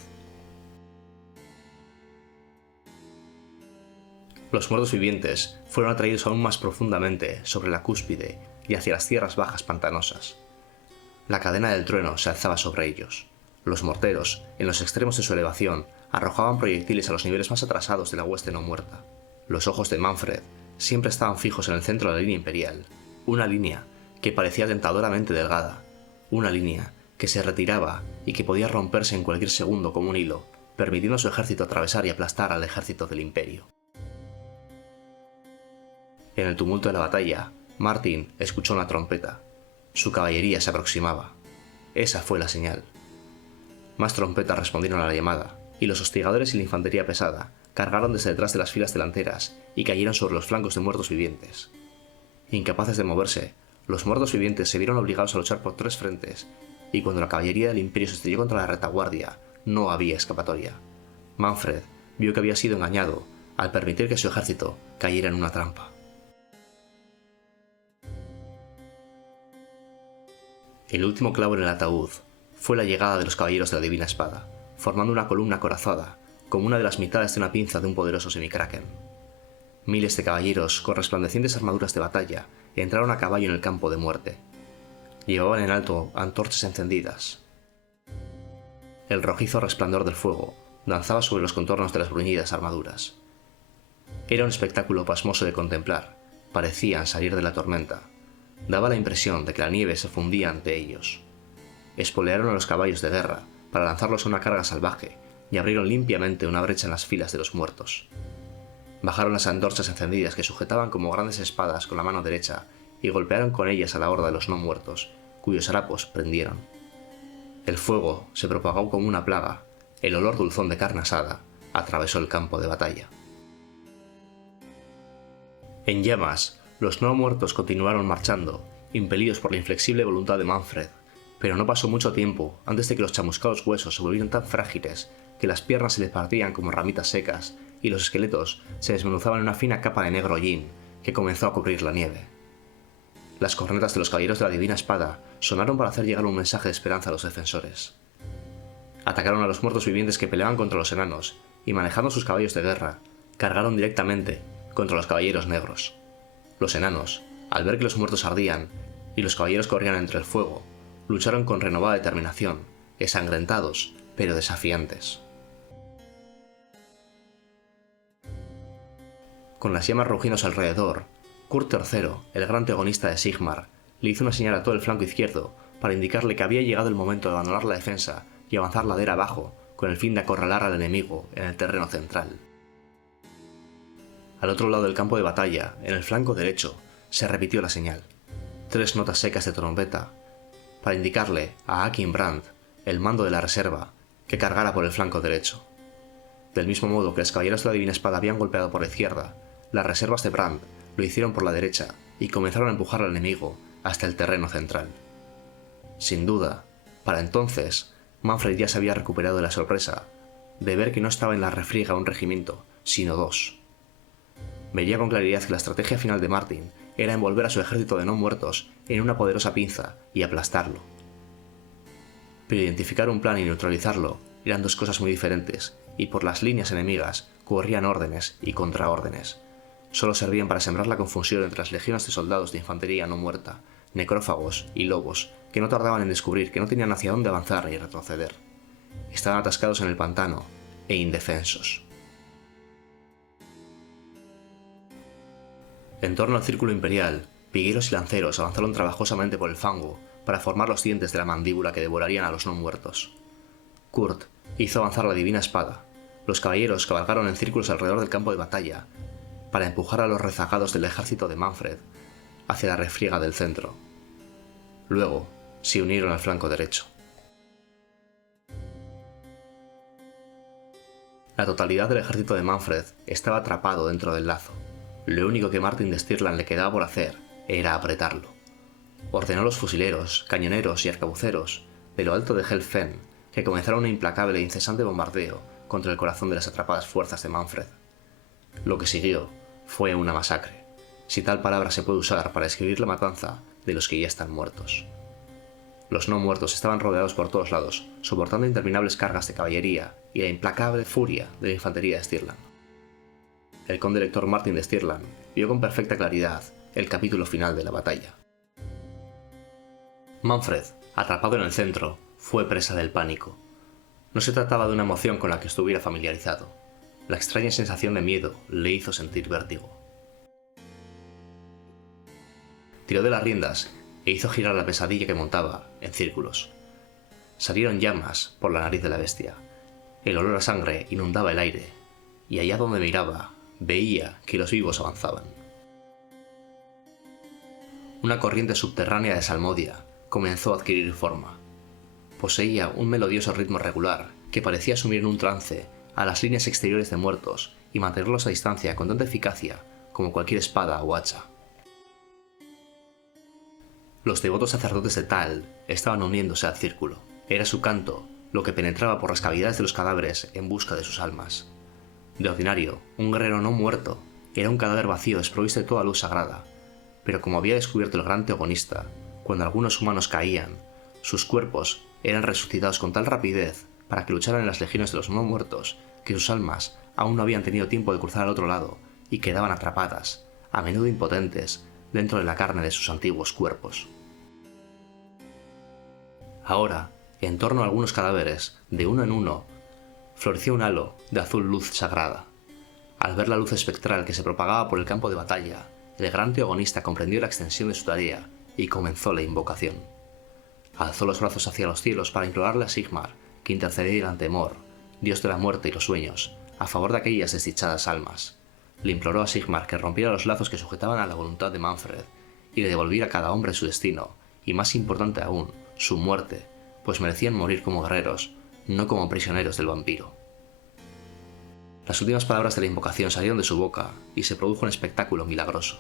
Los muertos vivientes fueron atraídos aún más profundamente sobre la cúspide y hacia las tierras bajas pantanosas. La cadena del trueno se alzaba sobre ellos. Los morteros, en los extremos de su elevación, arrojaban proyectiles a los niveles más atrasados de la hueste no muerta. Los ojos de Manfred siempre estaban fijos en el centro de la línea imperial, una línea que parecía tentadoramente delgada, una línea que se retiraba y que podía romperse en cualquier segundo como un hilo, permitiendo a su ejército atravesar y aplastar al ejército del Imperio. En el tumulto de la batalla, Martin escuchó una trompeta. Su caballería se aproximaba. Esa fue la señal. Más trompetas respondieron a la llamada, y los hostigadores y la infantería pesada cargaron desde detrás de las filas delanteras y cayeron sobre los flancos de muertos vivientes. Incapaces de moverse, los muertos vivientes se vieron obligados a luchar por tres frentes, y cuando la caballería del Imperio se estrelló contra la retaguardia, no había escapatoria. Manfred vio que había sido engañado al permitir que su ejército cayera en una trampa. El último clavo en el ataúd fue la llegada de los caballeros de la Divina Espada, formando una columna acorazada, como una de las mitades de una pinza de un poderoso semikraken. Miles de caballeros con resplandecientes armaduras de batalla entraron a caballo en el campo de muerte. Llevaban en alto antorchas encendidas. El rojizo resplandor del fuego danzaba sobre los contornos de las bruñidas armaduras. Era un espectáculo pasmoso de contemplar, parecían salir de la tormenta. Daba la impresión de que la nieve se fundía ante ellos. Espolearon a los caballos de guerra para lanzarlos a una carga salvaje y abrieron limpiamente una brecha en las filas de los muertos. Bajaron las antorchas encendidas que sujetaban como grandes espadas con la mano derecha y golpearon con ellas a la horda de los no muertos, cuyos harapos prendieron. El fuego se propagó como una plaga, el olor dulzón de carne asada atravesó el campo de batalla. En llamas, los no muertos continuaron marchando, impelidos por la inflexible voluntad de Manfred, pero no pasó mucho tiempo antes de que los chamuscados huesos se volvieran tan frágiles que las piernas se les partían como ramitas secas y los esqueletos se desmenuzaban en una fina capa de negro hollín que comenzó a cubrir la nieve. Las cornetas de los caballeros de la Divina Espada sonaron para hacer llegar un mensaje de esperanza a los defensores. Atacaron a los muertos vivientes que peleaban contra los enanos y, manejando sus caballos de guerra, cargaron directamente contra los caballeros negros. Los enanos, al ver que los muertos ardían y los caballeros corrían entre el fuego, lucharon con renovada determinación, ensangrentados pero desafiantes. Con las llamas rugiendo alrededor, Kurt III, el gran antagonista de Sigmar, le hizo una señal a todo el flanco izquierdo para indicarle que había llegado el momento de abandonar la defensa y avanzar ladera abajo con el fin de acorralar al enemigo en el terreno central. Al otro lado del campo de batalla, en el flanco derecho, se repitió la señal. 3 notas secas de trompeta, para indicarle a Akin Brandt, el mando de la reserva, que cargara por el flanco derecho. Del mismo modo que los caballeros de la Divina Espada habían golpeado por la izquierda, las reservas de Brandt lo hicieron por la derecha y comenzaron a empujar al enemigo hasta el terreno central. Sin duda, para entonces, Manfred ya se había recuperado de la sorpresa de ver que no estaba en la refriega un regimiento, sino 2. Veía con claridad que la estrategia final de Martin era envolver a su ejército de no muertos en una poderosa pinza y aplastarlo. Pero identificar un plan y neutralizarlo eran dos cosas muy diferentes, y por las líneas enemigas corrían órdenes y contraórdenes. Solo servían para sembrar la confusión entre las legiones de soldados de infantería no muerta, necrófagos y lobos, que no tardaban en descubrir que no tenían hacia dónde avanzar ni retroceder. Estaban atascados en el pantano e indefensos. En torno al círculo imperial, pigueros y lanceros avanzaron trabajosamente por el fango para formar los dientes de la mandíbula que devorarían a los no muertos. Kurt hizo avanzar la Divina Espada. Los caballeros cabalgaron en círculos alrededor del campo de batalla para empujar a los rezagados del ejército de Manfred hacia la refriega del centro. Luego se unieron al flanco derecho. La totalidad del ejército de Manfred estaba atrapado dentro del lazo. Lo único que Martin de Stirland le quedaba por hacer era apretarlo. Ordenó a los fusileros, cañoneros y arcabuceros de lo alto de Helfen que comenzara un implacable e incesante bombardeo contra el corazón de las atrapadas fuerzas de Manfred. Lo que siguió fue una masacre, si tal palabra se puede usar para describir la matanza de los que ya están muertos. Los no muertos estaban rodeados por todos lados, soportando interminables cargas de caballería y la implacable furia de la infantería de Stirland. El conde lector Martin de Stirland vio con perfecta claridad el capítulo final de la batalla. Manfred, atrapado en el centro, fue presa del pánico. No se trataba de una emoción con la que estuviera familiarizado. La extraña sensación de miedo le hizo sentir vértigo. Tiró de las riendas e hizo girar la pesadilla que montaba en círculos. Salieron llamas por la nariz de la bestia. El olor a sangre inundaba el aire, y allá donde miraba, veía que los vivos avanzaban. Una corriente subterránea de salmodia comenzó a adquirir forma. Poseía un melodioso ritmo regular que parecía sumir en un trance a las líneas exteriores de muertos y mantenerlos a distancia con tanta eficacia como cualquier espada o hacha. Los devotos sacerdotes de Tal estaban uniéndose al círculo. Era su canto lo que penetraba por las cavidades de los cadáveres en busca de sus almas. De ordinario, un guerrero no muerto era un cadáver vacío desprovisto de toda luz sagrada, pero como había descubierto el gran teogonista, cuando algunos humanos caían, sus cuerpos eran resucitados con tal rapidez para que lucharan en las legiones de los no muertos que sus almas aún no habían tenido tiempo de cruzar al otro lado y quedaban atrapadas, a menudo impotentes, dentro de la carne de sus antiguos cuerpos. Ahora, en torno a algunos cadáveres, de uno en uno, floreció un halo de azul luz sagrada. Al ver la luz espectral que se propagaba por el campo de batalla, el gran teogonista comprendió la extensión de su tarea y comenzó la invocación. Alzó los brazos hacia los cielos para implorarle a Sigmar que intercediera ante Mor, dios de la muerte y los sueños, a favor de aquellas desdichadas almas. Le imploró a Sigmar que rompiera los lazos que sujetaban a la voluntad de Manfred y le devolviera a cada hombre su destino, y más importante aún, su muerte, pues merecían morir como guerreros, no como prisioneros del vampiro. Las últimas palabras de la invocación salieron de su boca y se produjo un espectáculo milagroso.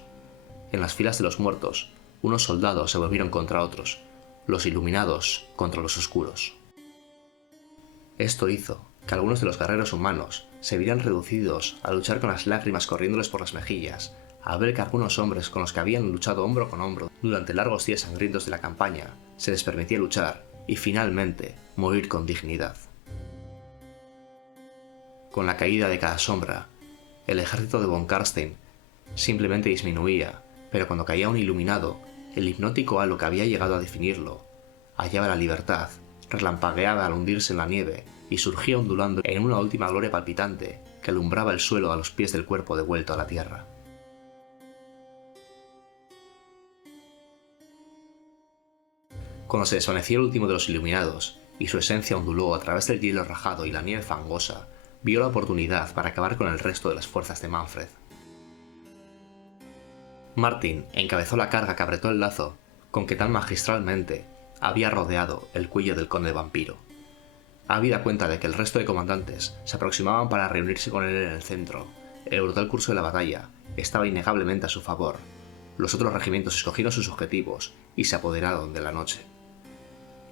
En las filas de los muertos, unos soldados se volvieron contra otros, los iluminados contra los oscuros. Esto hizo que algunos de los guerreros humanos se vieran reducidos a luchar con las lágrimas corriéndoles por las mejillas, al ver que algunos hombres con los que habían luchado hombro con hombro durante largos días sangrientos de la campaña se les permitía luchar y finalmente morir con dignidad. Con la caída de cada sombra, el ejército de von Karstein simplemente disminuía, pero cuando caía un iluminado, el hipnótico halo que había llegado a definirlo hallaba la libertad, relampagueaba al hundirse en la nieve y surgía ondulando en una última gloria palpitante que alumbraba el suelo a los pies del cuerpo devuelto a la tierra. Cuando se desvaneció el último de los iluminados y su esencia onduló a través del hielo rajado y la nieve fangosa, vio la oportunidad para acabar con el resto de las fuerzas de Manfred. Martin encabezó la carga que apretó el lazo con que tan magistralmente había rodeado el cuello del conde vampiro. Habida cuenta de que el resto de comandantes se aproximaban para reunirse con él en el centro, el brutal curso de la batalla estaba innegablemente a su favor. Los otros regimientos escogieron sus objetivos y se apoderaron de la noche.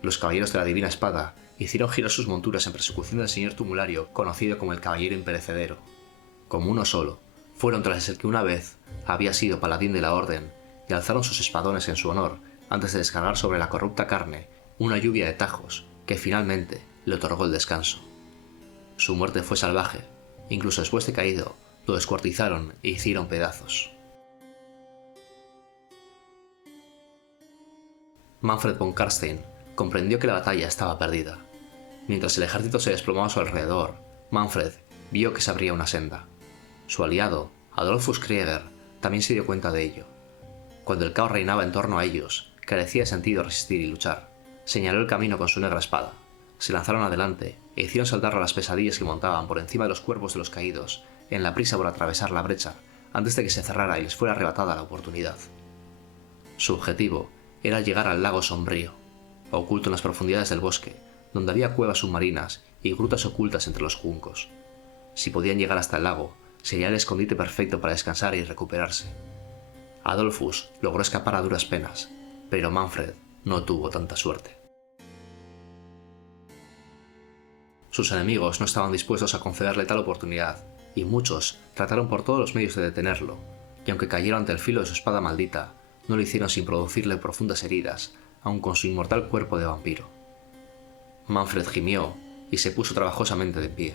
Los caballeros de la Divina Espada hicieron girar sus monturas en persecución del señor tumulario conocido como el Caballero Imperecedero. Como uno solo, fueron tras el que una vez había sido paladín de la Orden y alzaron sus espadones en su honor antes de descargar sobre la corrupta carne una lluvia de tajos que finalmente le otorgó el descanso. Su muerte fue salvaje, incluso después de caído, lo descuartizaron e hicieron pedazos. Manfred von Karstein comprendió que la batalla estaba perdida. Mientras el ejército se desplomaba a su alrededor, Manfred vio que se abría una senda. Su aliado, Adolphus Krieger, también se dio cuenta de ello. Cuando el caos reinaba en torno a ellos, carecía de sentido resistir y luchar. Señaló el camino con su negra espada. Se lanzaron adelante e hicieron saltar a las pesadillas que montaban por encima de los cuerpos de los caídos, en la prisa por atravesar la brecha, antes de que se cerrara y les fuera arrebatada la oportunidad. Su objetivo era llegar al lago sombrío, oculto en las profundidades del bosque, donde había cuevas submarinas y grutas ocultas entre los juncos. Si podían llegar hasta el lago, sería el escondite perfecto para descansar y recuperarse. Adolphus logró escapar a duras penas, pero Manfred no tuvo tanta suerte. Sus enemigos no estaban dispuestos a concederle tal oportunidad, y muchos trataron por todos los medios de detenerlo, y aunque cayeron ante el filo de su espada maldita, no lo hicieron sin producirle profundas heridas, aun con su inmortal cuerpo de vampiro. Manfred gimió y se puso trabajosamente de pie.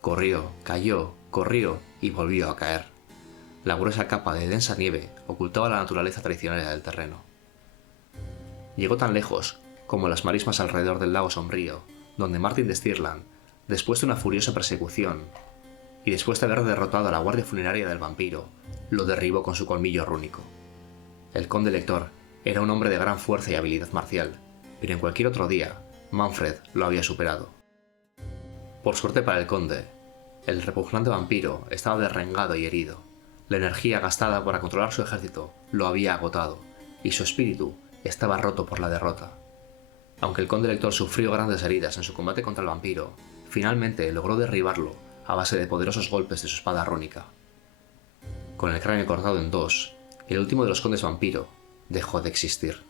Corrió, cayó, corrió y volvió a caer. La gruesa capa de densa nieve ocultaba la naturaleza traicionera del terreno. Llegó tan lejos como las marismas alrededor del lago sombrío, donde Martin de Stirland, después de una furiosa persecución, y después de haber derrotado a la guardia funeraria del vampiro, lo derribó con su colmillo rúnico. El conde lector era un hombre de gran fuerza y habilidad marcial, pero en cualquier otro día, Manfred lo había superado. Por suerte para el conde, el repugnante vampiro estaba derrengado y herido. La energía gastada para controlar su ejército lo había agotado, y su espíritu estaba roto por la derrota. Aunque el conde lector sufrió grandes heridas en su combate contra el vampiro, finalmente logró derribarlo a base de poderosos golpes de su espada rúnica. Con el cráneo cortado en dos, el último de los condes vampiro dejó de existir.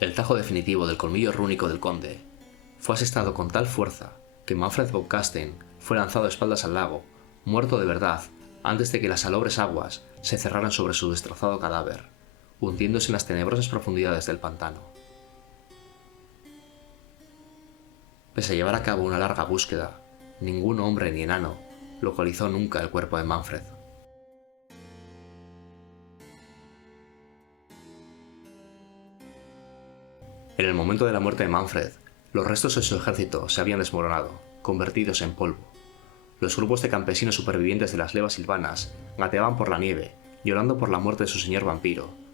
El tajo definitivo del colmillo rúnico del conde fue asestado con tal fuerza que Manfred von Carstein fue lanzado de espaldas al lago, muerto de verdad, antes de que las salobres aguas se cerraran sobre su destrozado cadáver, hundiéndose en las tenebrosas profundidades del pantano. Pese a llevar a cabo una larga búsqueda, ningún hombre ni enano localizó nunca el cuerpo de Manfred. En el momento de la muerte de Manfred, los restos de su ejército se habían desmoronado, convertidos en polvo. Los grupos de campesinos supervivientes de las levas silvanas gateaban por la nieve, llorando por la muerte de su señor vampiro.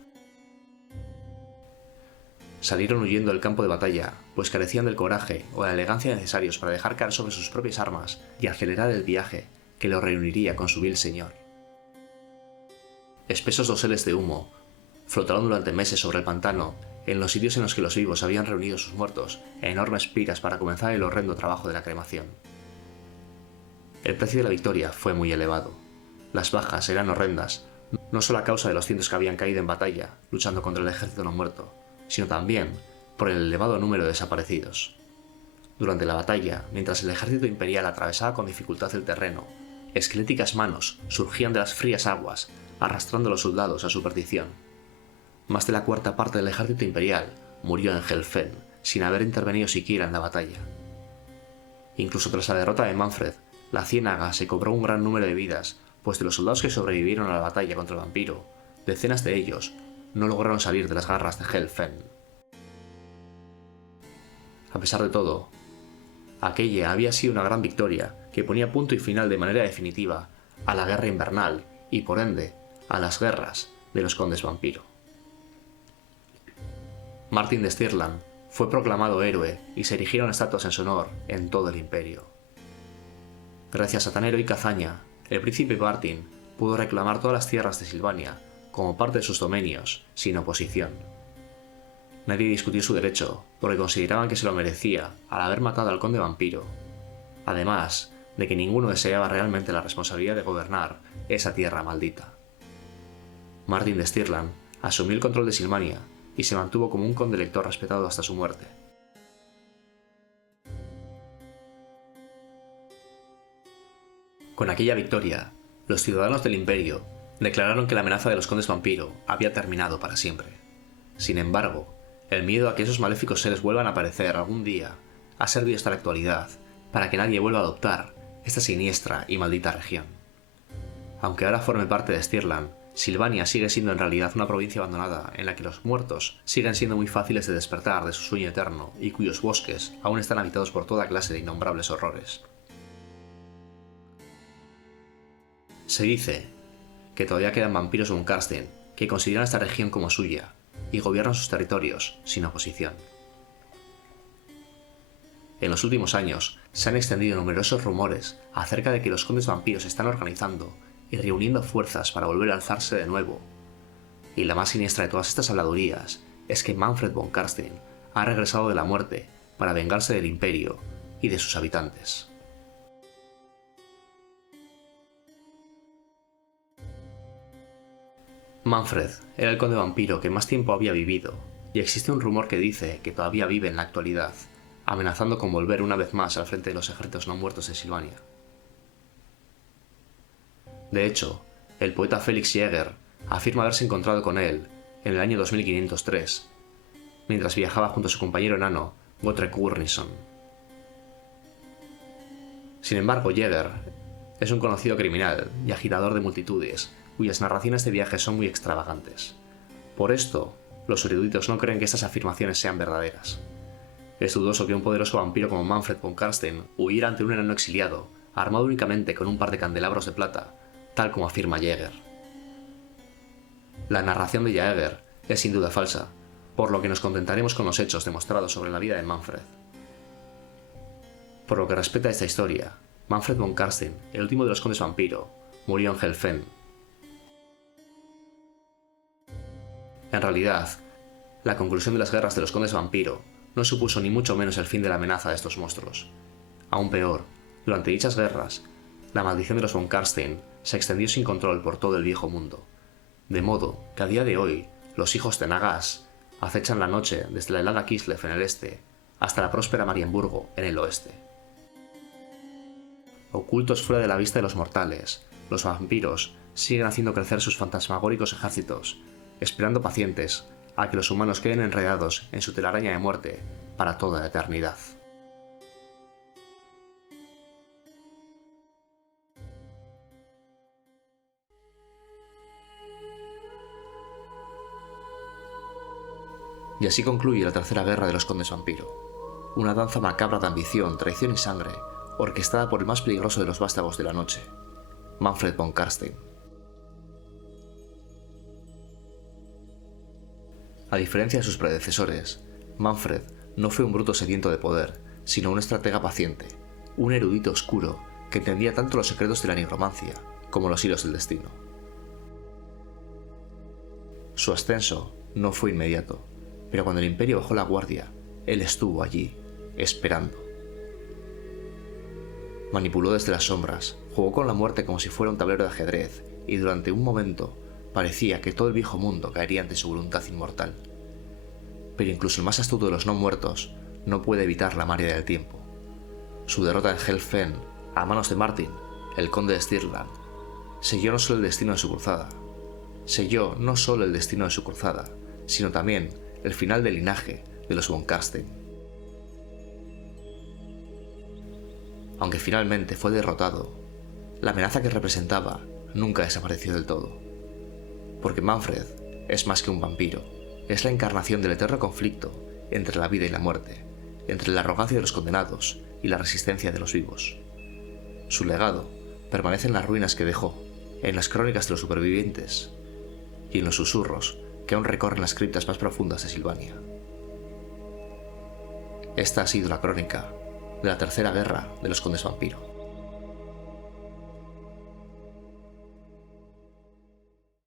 Salieron huyendo del campo de batalla, pues carecían del coraje o la elegancia necesarios para dejar caer sobre sus propias armas y acelerar el viaje que lo reuniría con su vil señor. Espesos doseles de humo flotaron durante meses sobre el pantano, en los sitios en los que los vivos habían reunido sus muertos en enormes piras para comenzar el horrendo trabajo de la cremación. El precio de la victoria fue muy elevado. Las bajas eran horrendas, no solo a causa de los cientos que habían caído en batalla luchando contra el ejército no muerto, sino también por el elevado número de desaparecidos. Durante la batalla, mientras el ejército imperial atravesaba con dificultad el terreno, esqueléticas manos surgían de las frías aguas, arrastrando a los soldados a su perdición. Más de la cuarta parte del ejército imperial murió en Helfell, sin haber intervenido siquiera en la batalla. Incluso tras la derrota de Manfred, la ciénaga se cobró un gran número de vidas, pues de los soldados que sobrevivieron a la batalla contra el vampiro, decenas de ellos no lograron salir de las garras de Helfell. A pesar de todo, aquella había sido una gran victoria que ponía punto y final de manera definitiva a la guerra invernal y, por ende, a las guerras de los condes vampiro. Martin de Stirland fue proclamado héroe y se erigieron estatuas en su honor en todo el imperio. Gracias a tan heroica hazaña, el príncipe Martin pudo reclamar todas las tierras de Silvania como parte de sus dominios, sin oposición. Nadie discutió su derecho, porque consideraban que se lo merecía al haber matado al conde vampiro, además de que ninguno deseaba realmente la responsabilidad de gobernar esa tierra maldita. Martin de Stirland asumió el control de Silvania y se mantuvo como un conde lector respetado hasta su muerte. Con aquella victoria, los ciudadanos del imperio declararon que la amenaza de los condes vampiro había terminado para siempre. Sin embargo, el miedo a que esos maléficos seres vuelvan a aparecer algún día ha servido hasta la actualidad para que nadie vuelva a adoptar esta siniestra y maldita región. Aunque ahora forme parte de Stirland, Silvania sigue siendo en realidad una provincia abandonada en la que los muertos siguen siendo muy fáciles de despertar de su sueño eterno y cuyos bosques aún están habitados por toda clase de innombrables horrores. Se dice que todavía quedan vampiros von Carstein que consideran esta región como suya y gobiernan sus territorios sin oposición. En los últimos años se han extendido numerosos rumores acerca de que los condes vampiros se están organizando y reuniendo fuerzas para volver a alzarse de nuevo. Y la más siniestra de todas estas habladurías es que Manfred von Carstein ha regresado de la muerte para vengarse del imperio y de sus habitantes. Manfred era el conde vampiro que más tiempo había vivido, y existe un rumor que dice que todavía vive en la actualidad, amenazando con volver una vez más al frente de los ejércitos no muertos de Silvania. De hecho, el poeta Felix Jäger afirma haberse encontrado con él en el año 2503, mientras viajaba junto a su compañero enano Gotrek Gurnisson. Sin embargo, Jäger es un conocido criminal y agitador de multitudes, cuyas narraciones de viajes son muy extravagantes. Por esto, los eruditos no creen que estas afirmaciones sean verdaderas. Es dudoso que un poderoso vampiro como Manfred von Karstein huyera ante un enano exiliado, armado únicamente con un par de candelabros de plata, tal como afirma Jäger. La narración de Jäger es sin duda falsa, por lo que nos contentaremos con los hechos demostrados sobre la vida de Manfred. Por lo que respecta a esta historia, Manfred von Karstein, el último de los condes vampiro, murió en Helfen. En realidad, la conclusión de las guerras de los condes vampiro no supuso ni mucho menos el fin de la amenaza de estos monstruos. Aún peor, durante dichas guerras, la maldición de los von Karstein se extendió sin control por todo el viejo mundo, de modo que a día de hoy los hijos de Nagash acechan la noche desde la helada Kislev en el este hasta la próspera Marienburgo en el oeste. Ocultos fuera de la vista de los mortales, los vampiros siguen haciendo crecer sus fantasmagóricos ejércitos, esperando pacientes a que los humanos queden enredados en su telaraña de muerte para toda la eternidad. Y así concluye la tercera guerra de los condes vampiro, una danza macabra de ambición, traición y sangre, orquestada por el más peligroso de los vástagos de la noche, Manfred von Karstein. A diferencia de sus predecesores, Manfred no fue un bruto sediento de poder, sino un estratega paciente, un erudito oscuro que entendía tanto los secretos de la nigromancia como los hilos del destino. Su ascenso no fue inmediato, pero cuando el imperio bajó la guardia, él estuvo allí, esperando. Manipuló desde las sombras, jugó con la muerte como si fuera un tablero de ajedrez, y durante un momento parecía que todo el viejo mundo caería ante su voluntad inmortal. Pero incluso el más astuto de los no muertos no puede evitar la marea del tiempo. Su derrota en Helfen, a manos de Martin, el conde de Stirland, selló no solo el destino de su cruzada, sino también el final del linaje de los von Karstein. Aunque finalmente fue derrotado, la amenaza que representaba nunca desapareció del todo. Porque Manfred es más que un vampiro, es la encarnación del eterno conflicto entre la vida y la muerte, entre la arrogancia de los condenados y la resistencia de los vivos. Su legado permanece en las ruinas que dejó, en las crónicas de los supervivientes y en los susurros que aún recorren las criptas más profundas de Silvania. Esta ha sido la crónica de la tercera guerra de los condes vampiro.